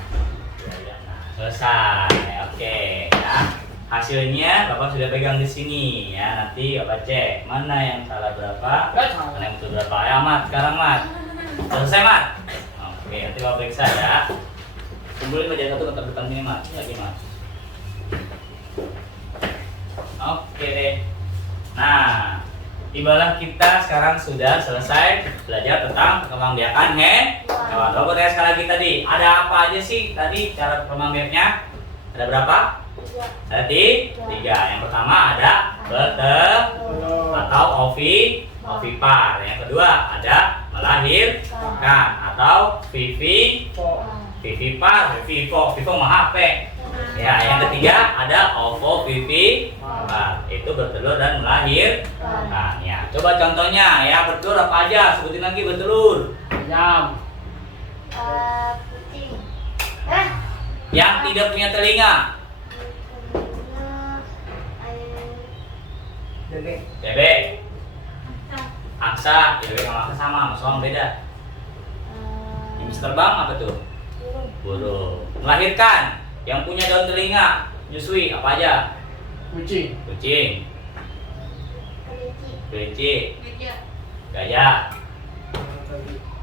Nah, selesai. Oke, ya. Hasilnya Bapak sudah pegang di sini ya. Nanti Bapak cek mana yang salah berapa, mana yang betul berapa. Ya, Mat, sekarang Mat. Selesai, Mat. Oke, nanti Bapak periksa ya. Kumpulin meja satu ke depan sini, Mat. Lagi, Mat. Oke deh. Nah, ibarat kita sekarang sudah selesai belajar tentang perkembangbiakan hewan. Coba tanya sekali lagi tadi, ada apa aja sih tadi cara perkembangbiaknya? Ada berapa? Ada tiga. Yang pertama ada betel atau ovipar. Yang kedua ada melahirkan atau vivipar, vivo mah HP. Ya, yang ketiga ada ovovivipar. Itu bertelur dan melahirkan. Ya, coba contohnya ya, bertelur apa aja? Sebutin lagi bertelur. Ayam. Kucing. Yang tidak punya telinga. Bebek. Bebek. Angsa. Bebek sama angsa sama, soal beda. Yang bisa terbang apa tuh? Burung. Melahirkan. Yang punya daun telinga, menyusui apa aja? Kucing. Kucing. Kelinci. Gajah.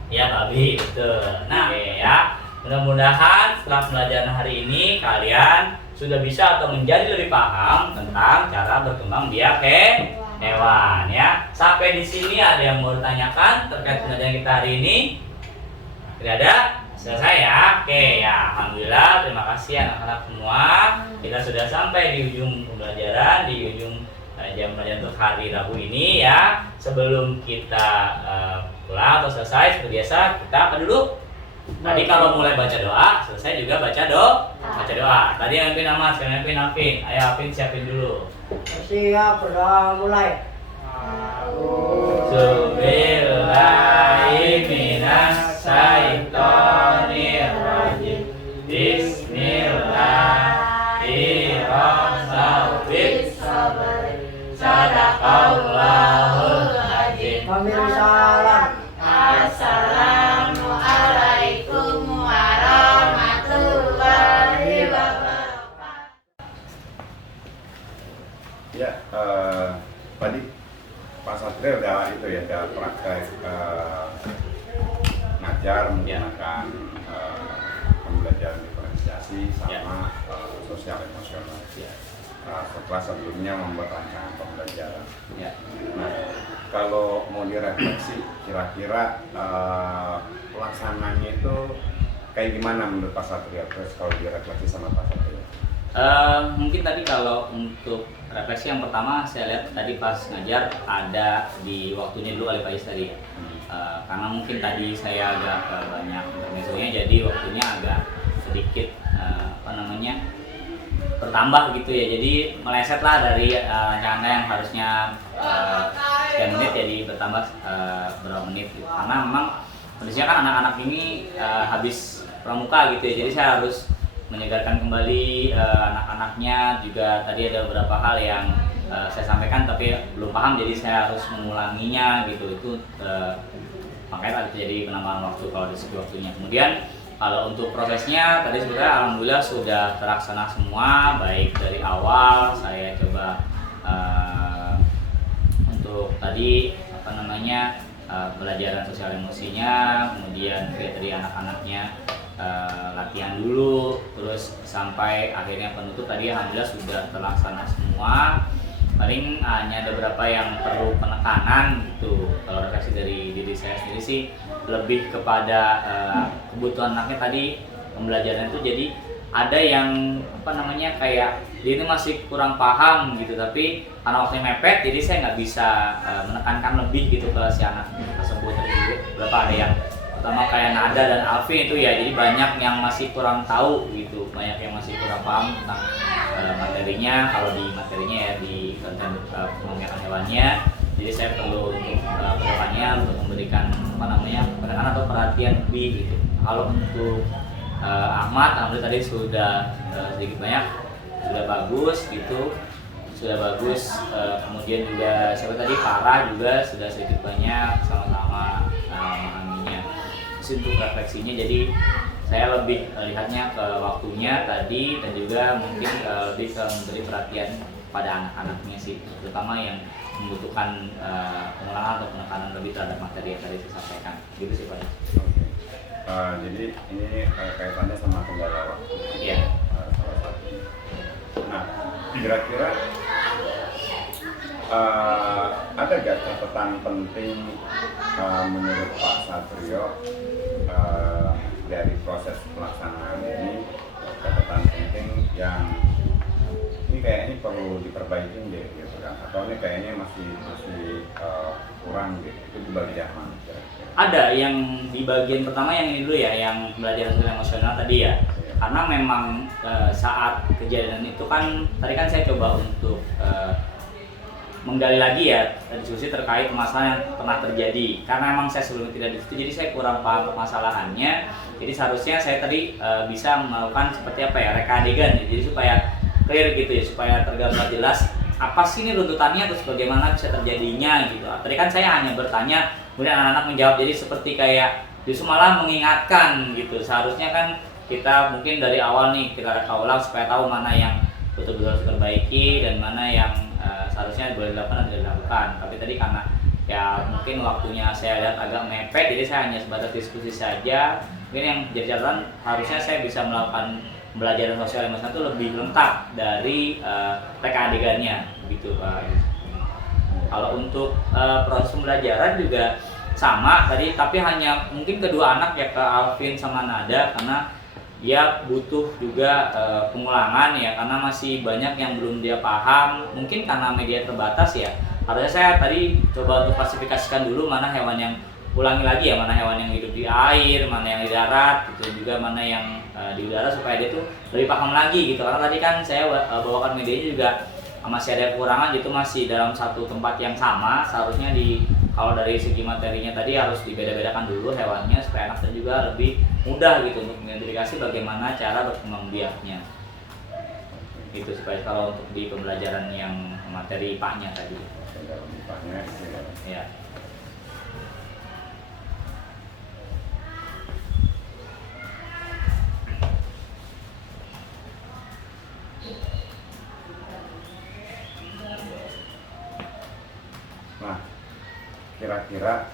Ya, babi, betul. Nah, oke ya. Mudah-mudahan setelah pembelajaran hari ini kalian sudah bisa atau menjadi lebih paham tentang cara berkembang biak hewan ya. Sampai di sini ada yang mau ditanyakan terkait pembelajaran kita hari ini? Tidak ada? Selesai ya? Oke ya, alhamdulillah, terima kasih anak-anak semua. Kita sudah sampai di ujung pembelajaran, di ujung jam pelajaran untuk hari Rabu ini ya. Sebelum kita pulang atau selesai seperti biasa, kita apa dulu? Tadi kalau mulai baca doa, selesai juga baca doa. Tadi yang Alvin Ahmad, sekarang Alvin. Ayo Alvin siapin dulu. Siap, berdoa mulai. Bismillahirrahmanirrahim. Bismillahirrahmanirrahim. Sadaqallahul azim. Pemirsa. Assalamualaikum warahmatullahi wabarakatuh. Ya, tadi Pak Satrio udah itu ya, udah praktek ngajar menggunakan pembelajaran diferensiasi sama sosial emosional. Ya. Setelah sebelumnya membuat rancangan pembelajaran. Ya. Nah, kalau mau direfleksi, kira-kira pelaksananya itu kayak gimana menurut Pak Satrio? Terus kalau direfleksi sama Pak Satrio? Mungkin tadi kalau untuk refleksi yang pertama saya lihat tadi pas ngajar ada di waktunya dulu oleh Pak Is tadi ya. Karena mungkin tadi saya agak banyak intermezzonya, jadi waktunya agak sedikit bertambah gitu ya, jadi meleset lah dari rancangan yang harusnya sekian menit jadi bertambah berapa menit gitu. Karena memang kondisinya kan anak-anak ini habis pramuka gitu ya, jadi saya harus menyegarkan kembali anak-anaknya. Juga tadi ada beberapa hal yang saya sampaikan tapi belum paham, jadi saya harus mengulanginya gitu. Itu makanya ada terjadi penambahan waktu kalau dari segi waktunya. Kemudian kalau untuk prosesnya tadi sebenarnya alhamdulillah sudah terlaksana semua, baik dari awal saya coba untuk tadi pelajaran sosial emosinya, kemudian dari anak-anaknya latihan dulu, terus sampai akhirnya penutup tadi alhamdulillah sudah terlaksana semua. Paling hanya ada beberapa yang perlu penekanan gitu. Kalau refleksi dari diri saya sendiri sih lebih kepada kebutuhan anaknya tadi pembelajaran itu, jadi ada yang kayak dia ini masih kurang paham gitu, tapi karena waktunya mepet jadi saya nggak bisa menekankan lebih gitu ke si anak tersebut. Berapa ada yang pertama kayak Nada dan Alvin itu ya, jadi banyak yang masih kurang tahu gitu, banyak yang masih kurang paham tentang materinya. Kalau di materinya ya di konten pembiakan hewannya, jadi saya perlu untuk kedepannya untuk memberikan penekanan atau perhatian lebih gitu. Kalau untuk Ahmad, alhamdulillah tadi sudah sedikit banyak sudah bagus gitu, sudah bagus. Kemudian juga siapa tadi Farah juga sudah sedikit banyak sama-sama memahaminya. Terus untuk refleksinya, jadi saya lebih lihatnya ke waktunya tadi, dan juga mungkin lebih ke memberi perhatian pada anak-anaknya sih, terutama yang membutuhkan pengulangan atau penekanan lebih terhadap materi yang tadi saya sampaikan. Gitu sih Pak. Jadi ini kaitannya sama kendala waktu. Iya. Salah satunya. Nah, kira-kira ada gak catatan penting menurut Pak Satrio dari proses pelaksanaan ini, catatan penting yang ini perlu diperbaiki gitu kan, atau ini kayaknya masih kurang gitu, itu di bagian mana kira-kira? Ada yang di bagian pertama yang ini dulu ya, yang pembelajaran sosial emosional tadi ya. Karena memang saat kejadian itu kan tadi kan saya coba untuk menggali lagi ya diskusi terkait masalah yang pernah terjadi. Karena memang saya sebelumnya tidak di situ, jadi saya kurang paham permasalahannya. Jadi seharusnya saya tadi bisa melakukan seperti reka adegan, jadi supaya clear gitu ya, supaya tergambar jelas apa sih ini runtutannya, terus bagaimana bisa terjadinya gitu. Tadi kan saya hanya bertanya, kemudian anak-anak menjawab, jadi seperti kayak justru malah mengingatkan gitu. Seharusnya kan kita mungkin dari awal nih kita reka ulang supaya tahu mana yang betul-betul harus diperbaiki dan mana yang seharusnya boleh dilakukan dan tidak dilakukan. Tapi tadi karena ya mungkin waktunya saya lihat agak mepet, jadi saya hanya sebatas diskusi saja. Mungkin yang jadi catatan, harusnya saya bisa melakukan pembelajaran sosial emosional itu lebih lengkap dari reka adegannya gitu Pak. Kalau untuk proses pembelajaran juga sama tadi, tapi hanya mungkin kedua anak ya, ke Alvin sama Nada, karena dia butuh juga pengulangan ya, karena masih banyak yang belum dia paham. Mungkin karena media terbatas ya, harusnya saya tadi coba untuk klasifikasikan dulu mana hewan yang ulangi lagi ya, mana hewan yang hidup di air, mana yang di darat gitu, juga mana yang di udara, supaya dia tuh lebih paham lagi gitu. Karena tadi kan saya bawakan medianya juga masih ada kekurangan gitu, masih dalam satu tempat yang sama. Seharusnya kalau dari segi materinya tadi harus dibeda-bedakan dulu hewannya, supaya anak juga lebih mudah gitu untuk mengidentifikasi bagaimana cara berkembang biaknya gitu, supaya kalau untuk di pembelajaran yang materi IPA-nya tadi ya. kira-kira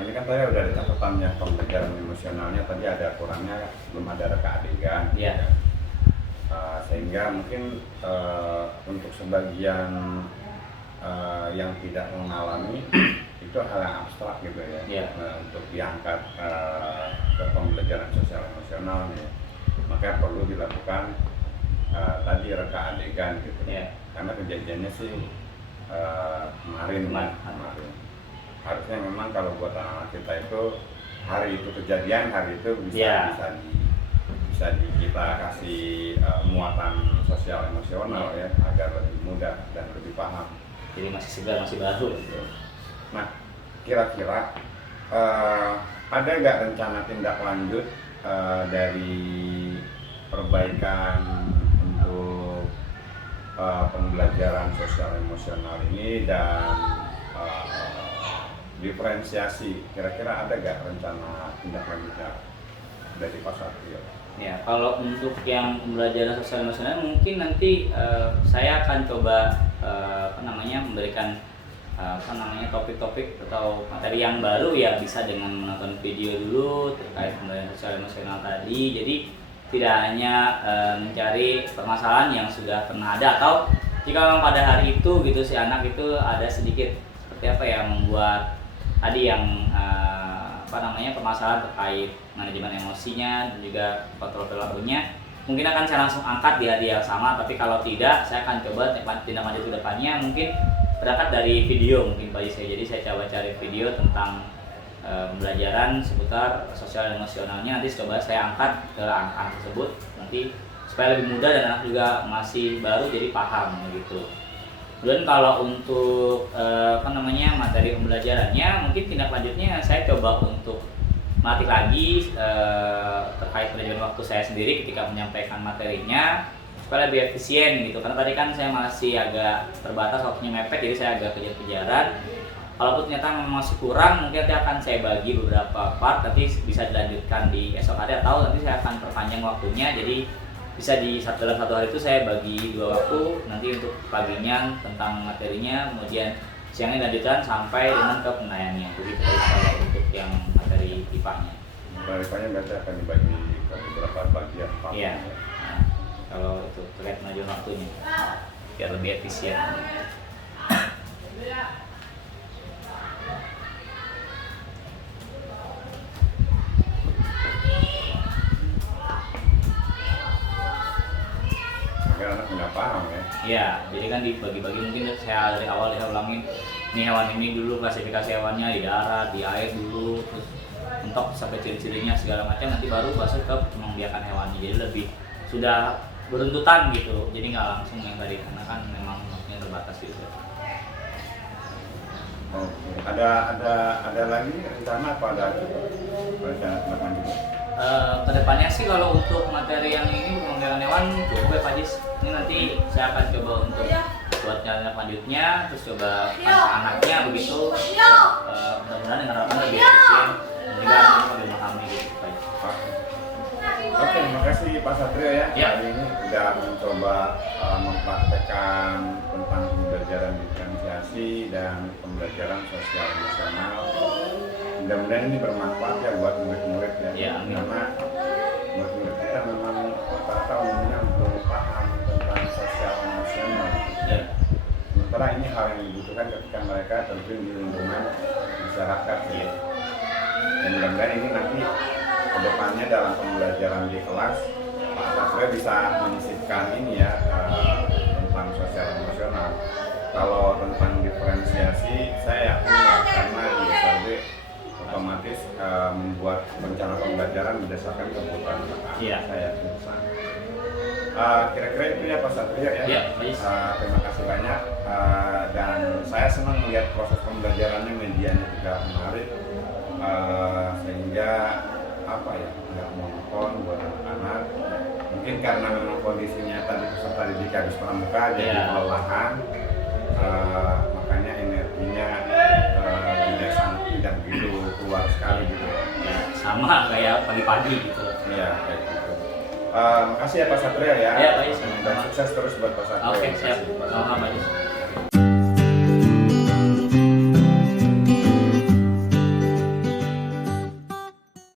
ini kan tadi udah ada catatannya pembelajaran emosionalnya, tadi ada kurangnya belum ada reka adegan. Iya. Sehingga mungkin untuk sebagian yang tidak mengalami itu hal yang abstrak gitu ya. Iya. Untuk diangkat ke pembelajaran sosial emosional nih, maka perlu dilakukan tadi reka adegan gitu. Iya. Karena kejadiannya sih kemarin. Harusnya memang kalau buat anak kita itu hari itu kejadian, hari itu bisa kita kasih muatan sosial emosional ya, agar lebih mudah dan lebih paham. Jadi masih segar, masih baru gitu. Nah, kira-kira ada nggak rencana tindak lanjut dari perbaikan untuk pembelajaran sosial emosional ini dan diferensiasi? Kira-kira ada nggak rencana tindak lanjutnya dari Pak Satrio? Ya, kalau untuk yang pembelajaran sosial emosional mungkin nanti saya akan coba memberikan topik-topik atau materi yang baru ya, bisa dengan menonton video dulu terkait pembelajaran sosial emosional tadi. Jadi tidak hanya mencari permasalahan yang sudah pernah ada, atau jika memang pada hari itu gitu si anak itu ada sedikit seperti apa ya, membuat tadi yang permasalahan terkait manajemen emosinya dan juga kontrol perilakunya, mungkin akan saya langsung angkat di hari yang sama. Tapi kalau tidak, saya akan coba tindak lanjut ke depannya mungkin berangkat dari video mungkin bagi saya. Jadi saya coba cari video tentang pembelajaran seputar sosial emosionalnya, nanti coba saya angkat ke anak-anak tersebut nanti supaya lebih mudah dan anak juga masih baru jadi paham gitu. Dan kalau untuk materi pembelajarannya, mungkin tindak lanjutnya saya coba untuk melatih lagi terkait manajemen waktu saya sendiri ketika menyampaikan materinya supaya lebih efisien gitu. Karena tadi kan saya masih agak terbatas, waktunya mepet, jadi saya agak kejar-kejaran. Kalaupun ternyata masih kurang, mungkin nanti akan saya bagi beberapa part, nanti bisa dilanjutkan di esok hari, atau nanti saya akan perpanjang waktunya. Jadi bisa dalam satu hari itu saya bagi 2 waktu, nanti untuk paginya tentang materinya, kemudian siangnya dilanjutkan sampai dengan ke penilaiannya. Begitu kalau untuk yang materi IPA-nya. Materi IPA-nya berarti akan dibagi ke beberapa bagian. Iya. Nah, kalau itu terkait manajemen waktunya biar lebih efisien. Anak nggak paham ya. Iya, jadi kan dibagi-bagi, mungkin saya dari awal saya ulangin nih, hewan ini dulu klasifikasi hewannya di darat, di air dulu, terus mentok sampai ciri-cirinya segala macam, nanti baru masuk ke pembiakan hewannya. Jadi lebih sudah beruntutan gitu, jadi nggak langsung yang tadi, karena kan memang waktunya terbatas gitu. Oke. Ada lagi rencana apa, ada rencana tindakan juga? Kedepannya sih kalau untuk materi yang ini pemeliharaan hewan cukup ya Pak Jis. Ini nanti saya akan coba untuk buat jalan lanjutnya, terus coba anaknya begitu. Mudah-mudahan dengan harapan lebih efisien dan juga anaknya lebih memahami gitu Pak Jis. Oke, terima kasih Pak Satrio ya. Ya. Hari ini sudah mencoba mempraktekkan tentang pembelajaran diferensiasi dan pembelajaran sosial emosional. Mudah-mudahan ini bermanfaat ya buat murid-murid ya. Ya, amin. Karena murid-murid kita memang rata-rata umumnya belum paham tentang sosial emosional. Ya. Sementara ini hal yang dibutuhkan ketika mereka terjun di lingkungan masyarakat ya. Dan mudah-mudahan ini nanti kedepannya dalam pembelajaran di kelas Pak Satrio bisa menyisipkan ini ya tentang sosial emosional. Kalau tentang diferensiasi saya yakin ya, karena di SLB otomatis membuat rencana pembelajaran berdasarkan kebutuhan anak. Iya. Saya yakin besar. Kira-kira itu ya Pak Satrio ya. Iya, baik. Terima kasih banyak dan saya senang melihat proses pembelajarannya, medianya juga menarik sehingga nggak monoton buat anak-anak. Mungkin karena memang kondisinya tadi peserta didik habis pramuka jadi Iya. kelelahan, makanya energinya tidak begitu keluar sekali gitu. Ya, sama kayak pagi-pagi gitu. Iya, kayak gitu. Makasih ya Pak Satrio ya. Ya, baik. Dan sukses terus buat Pak Satrio. Oke, Terima siap. kasih, Pak Sama-sama Satrio. Pak Jis.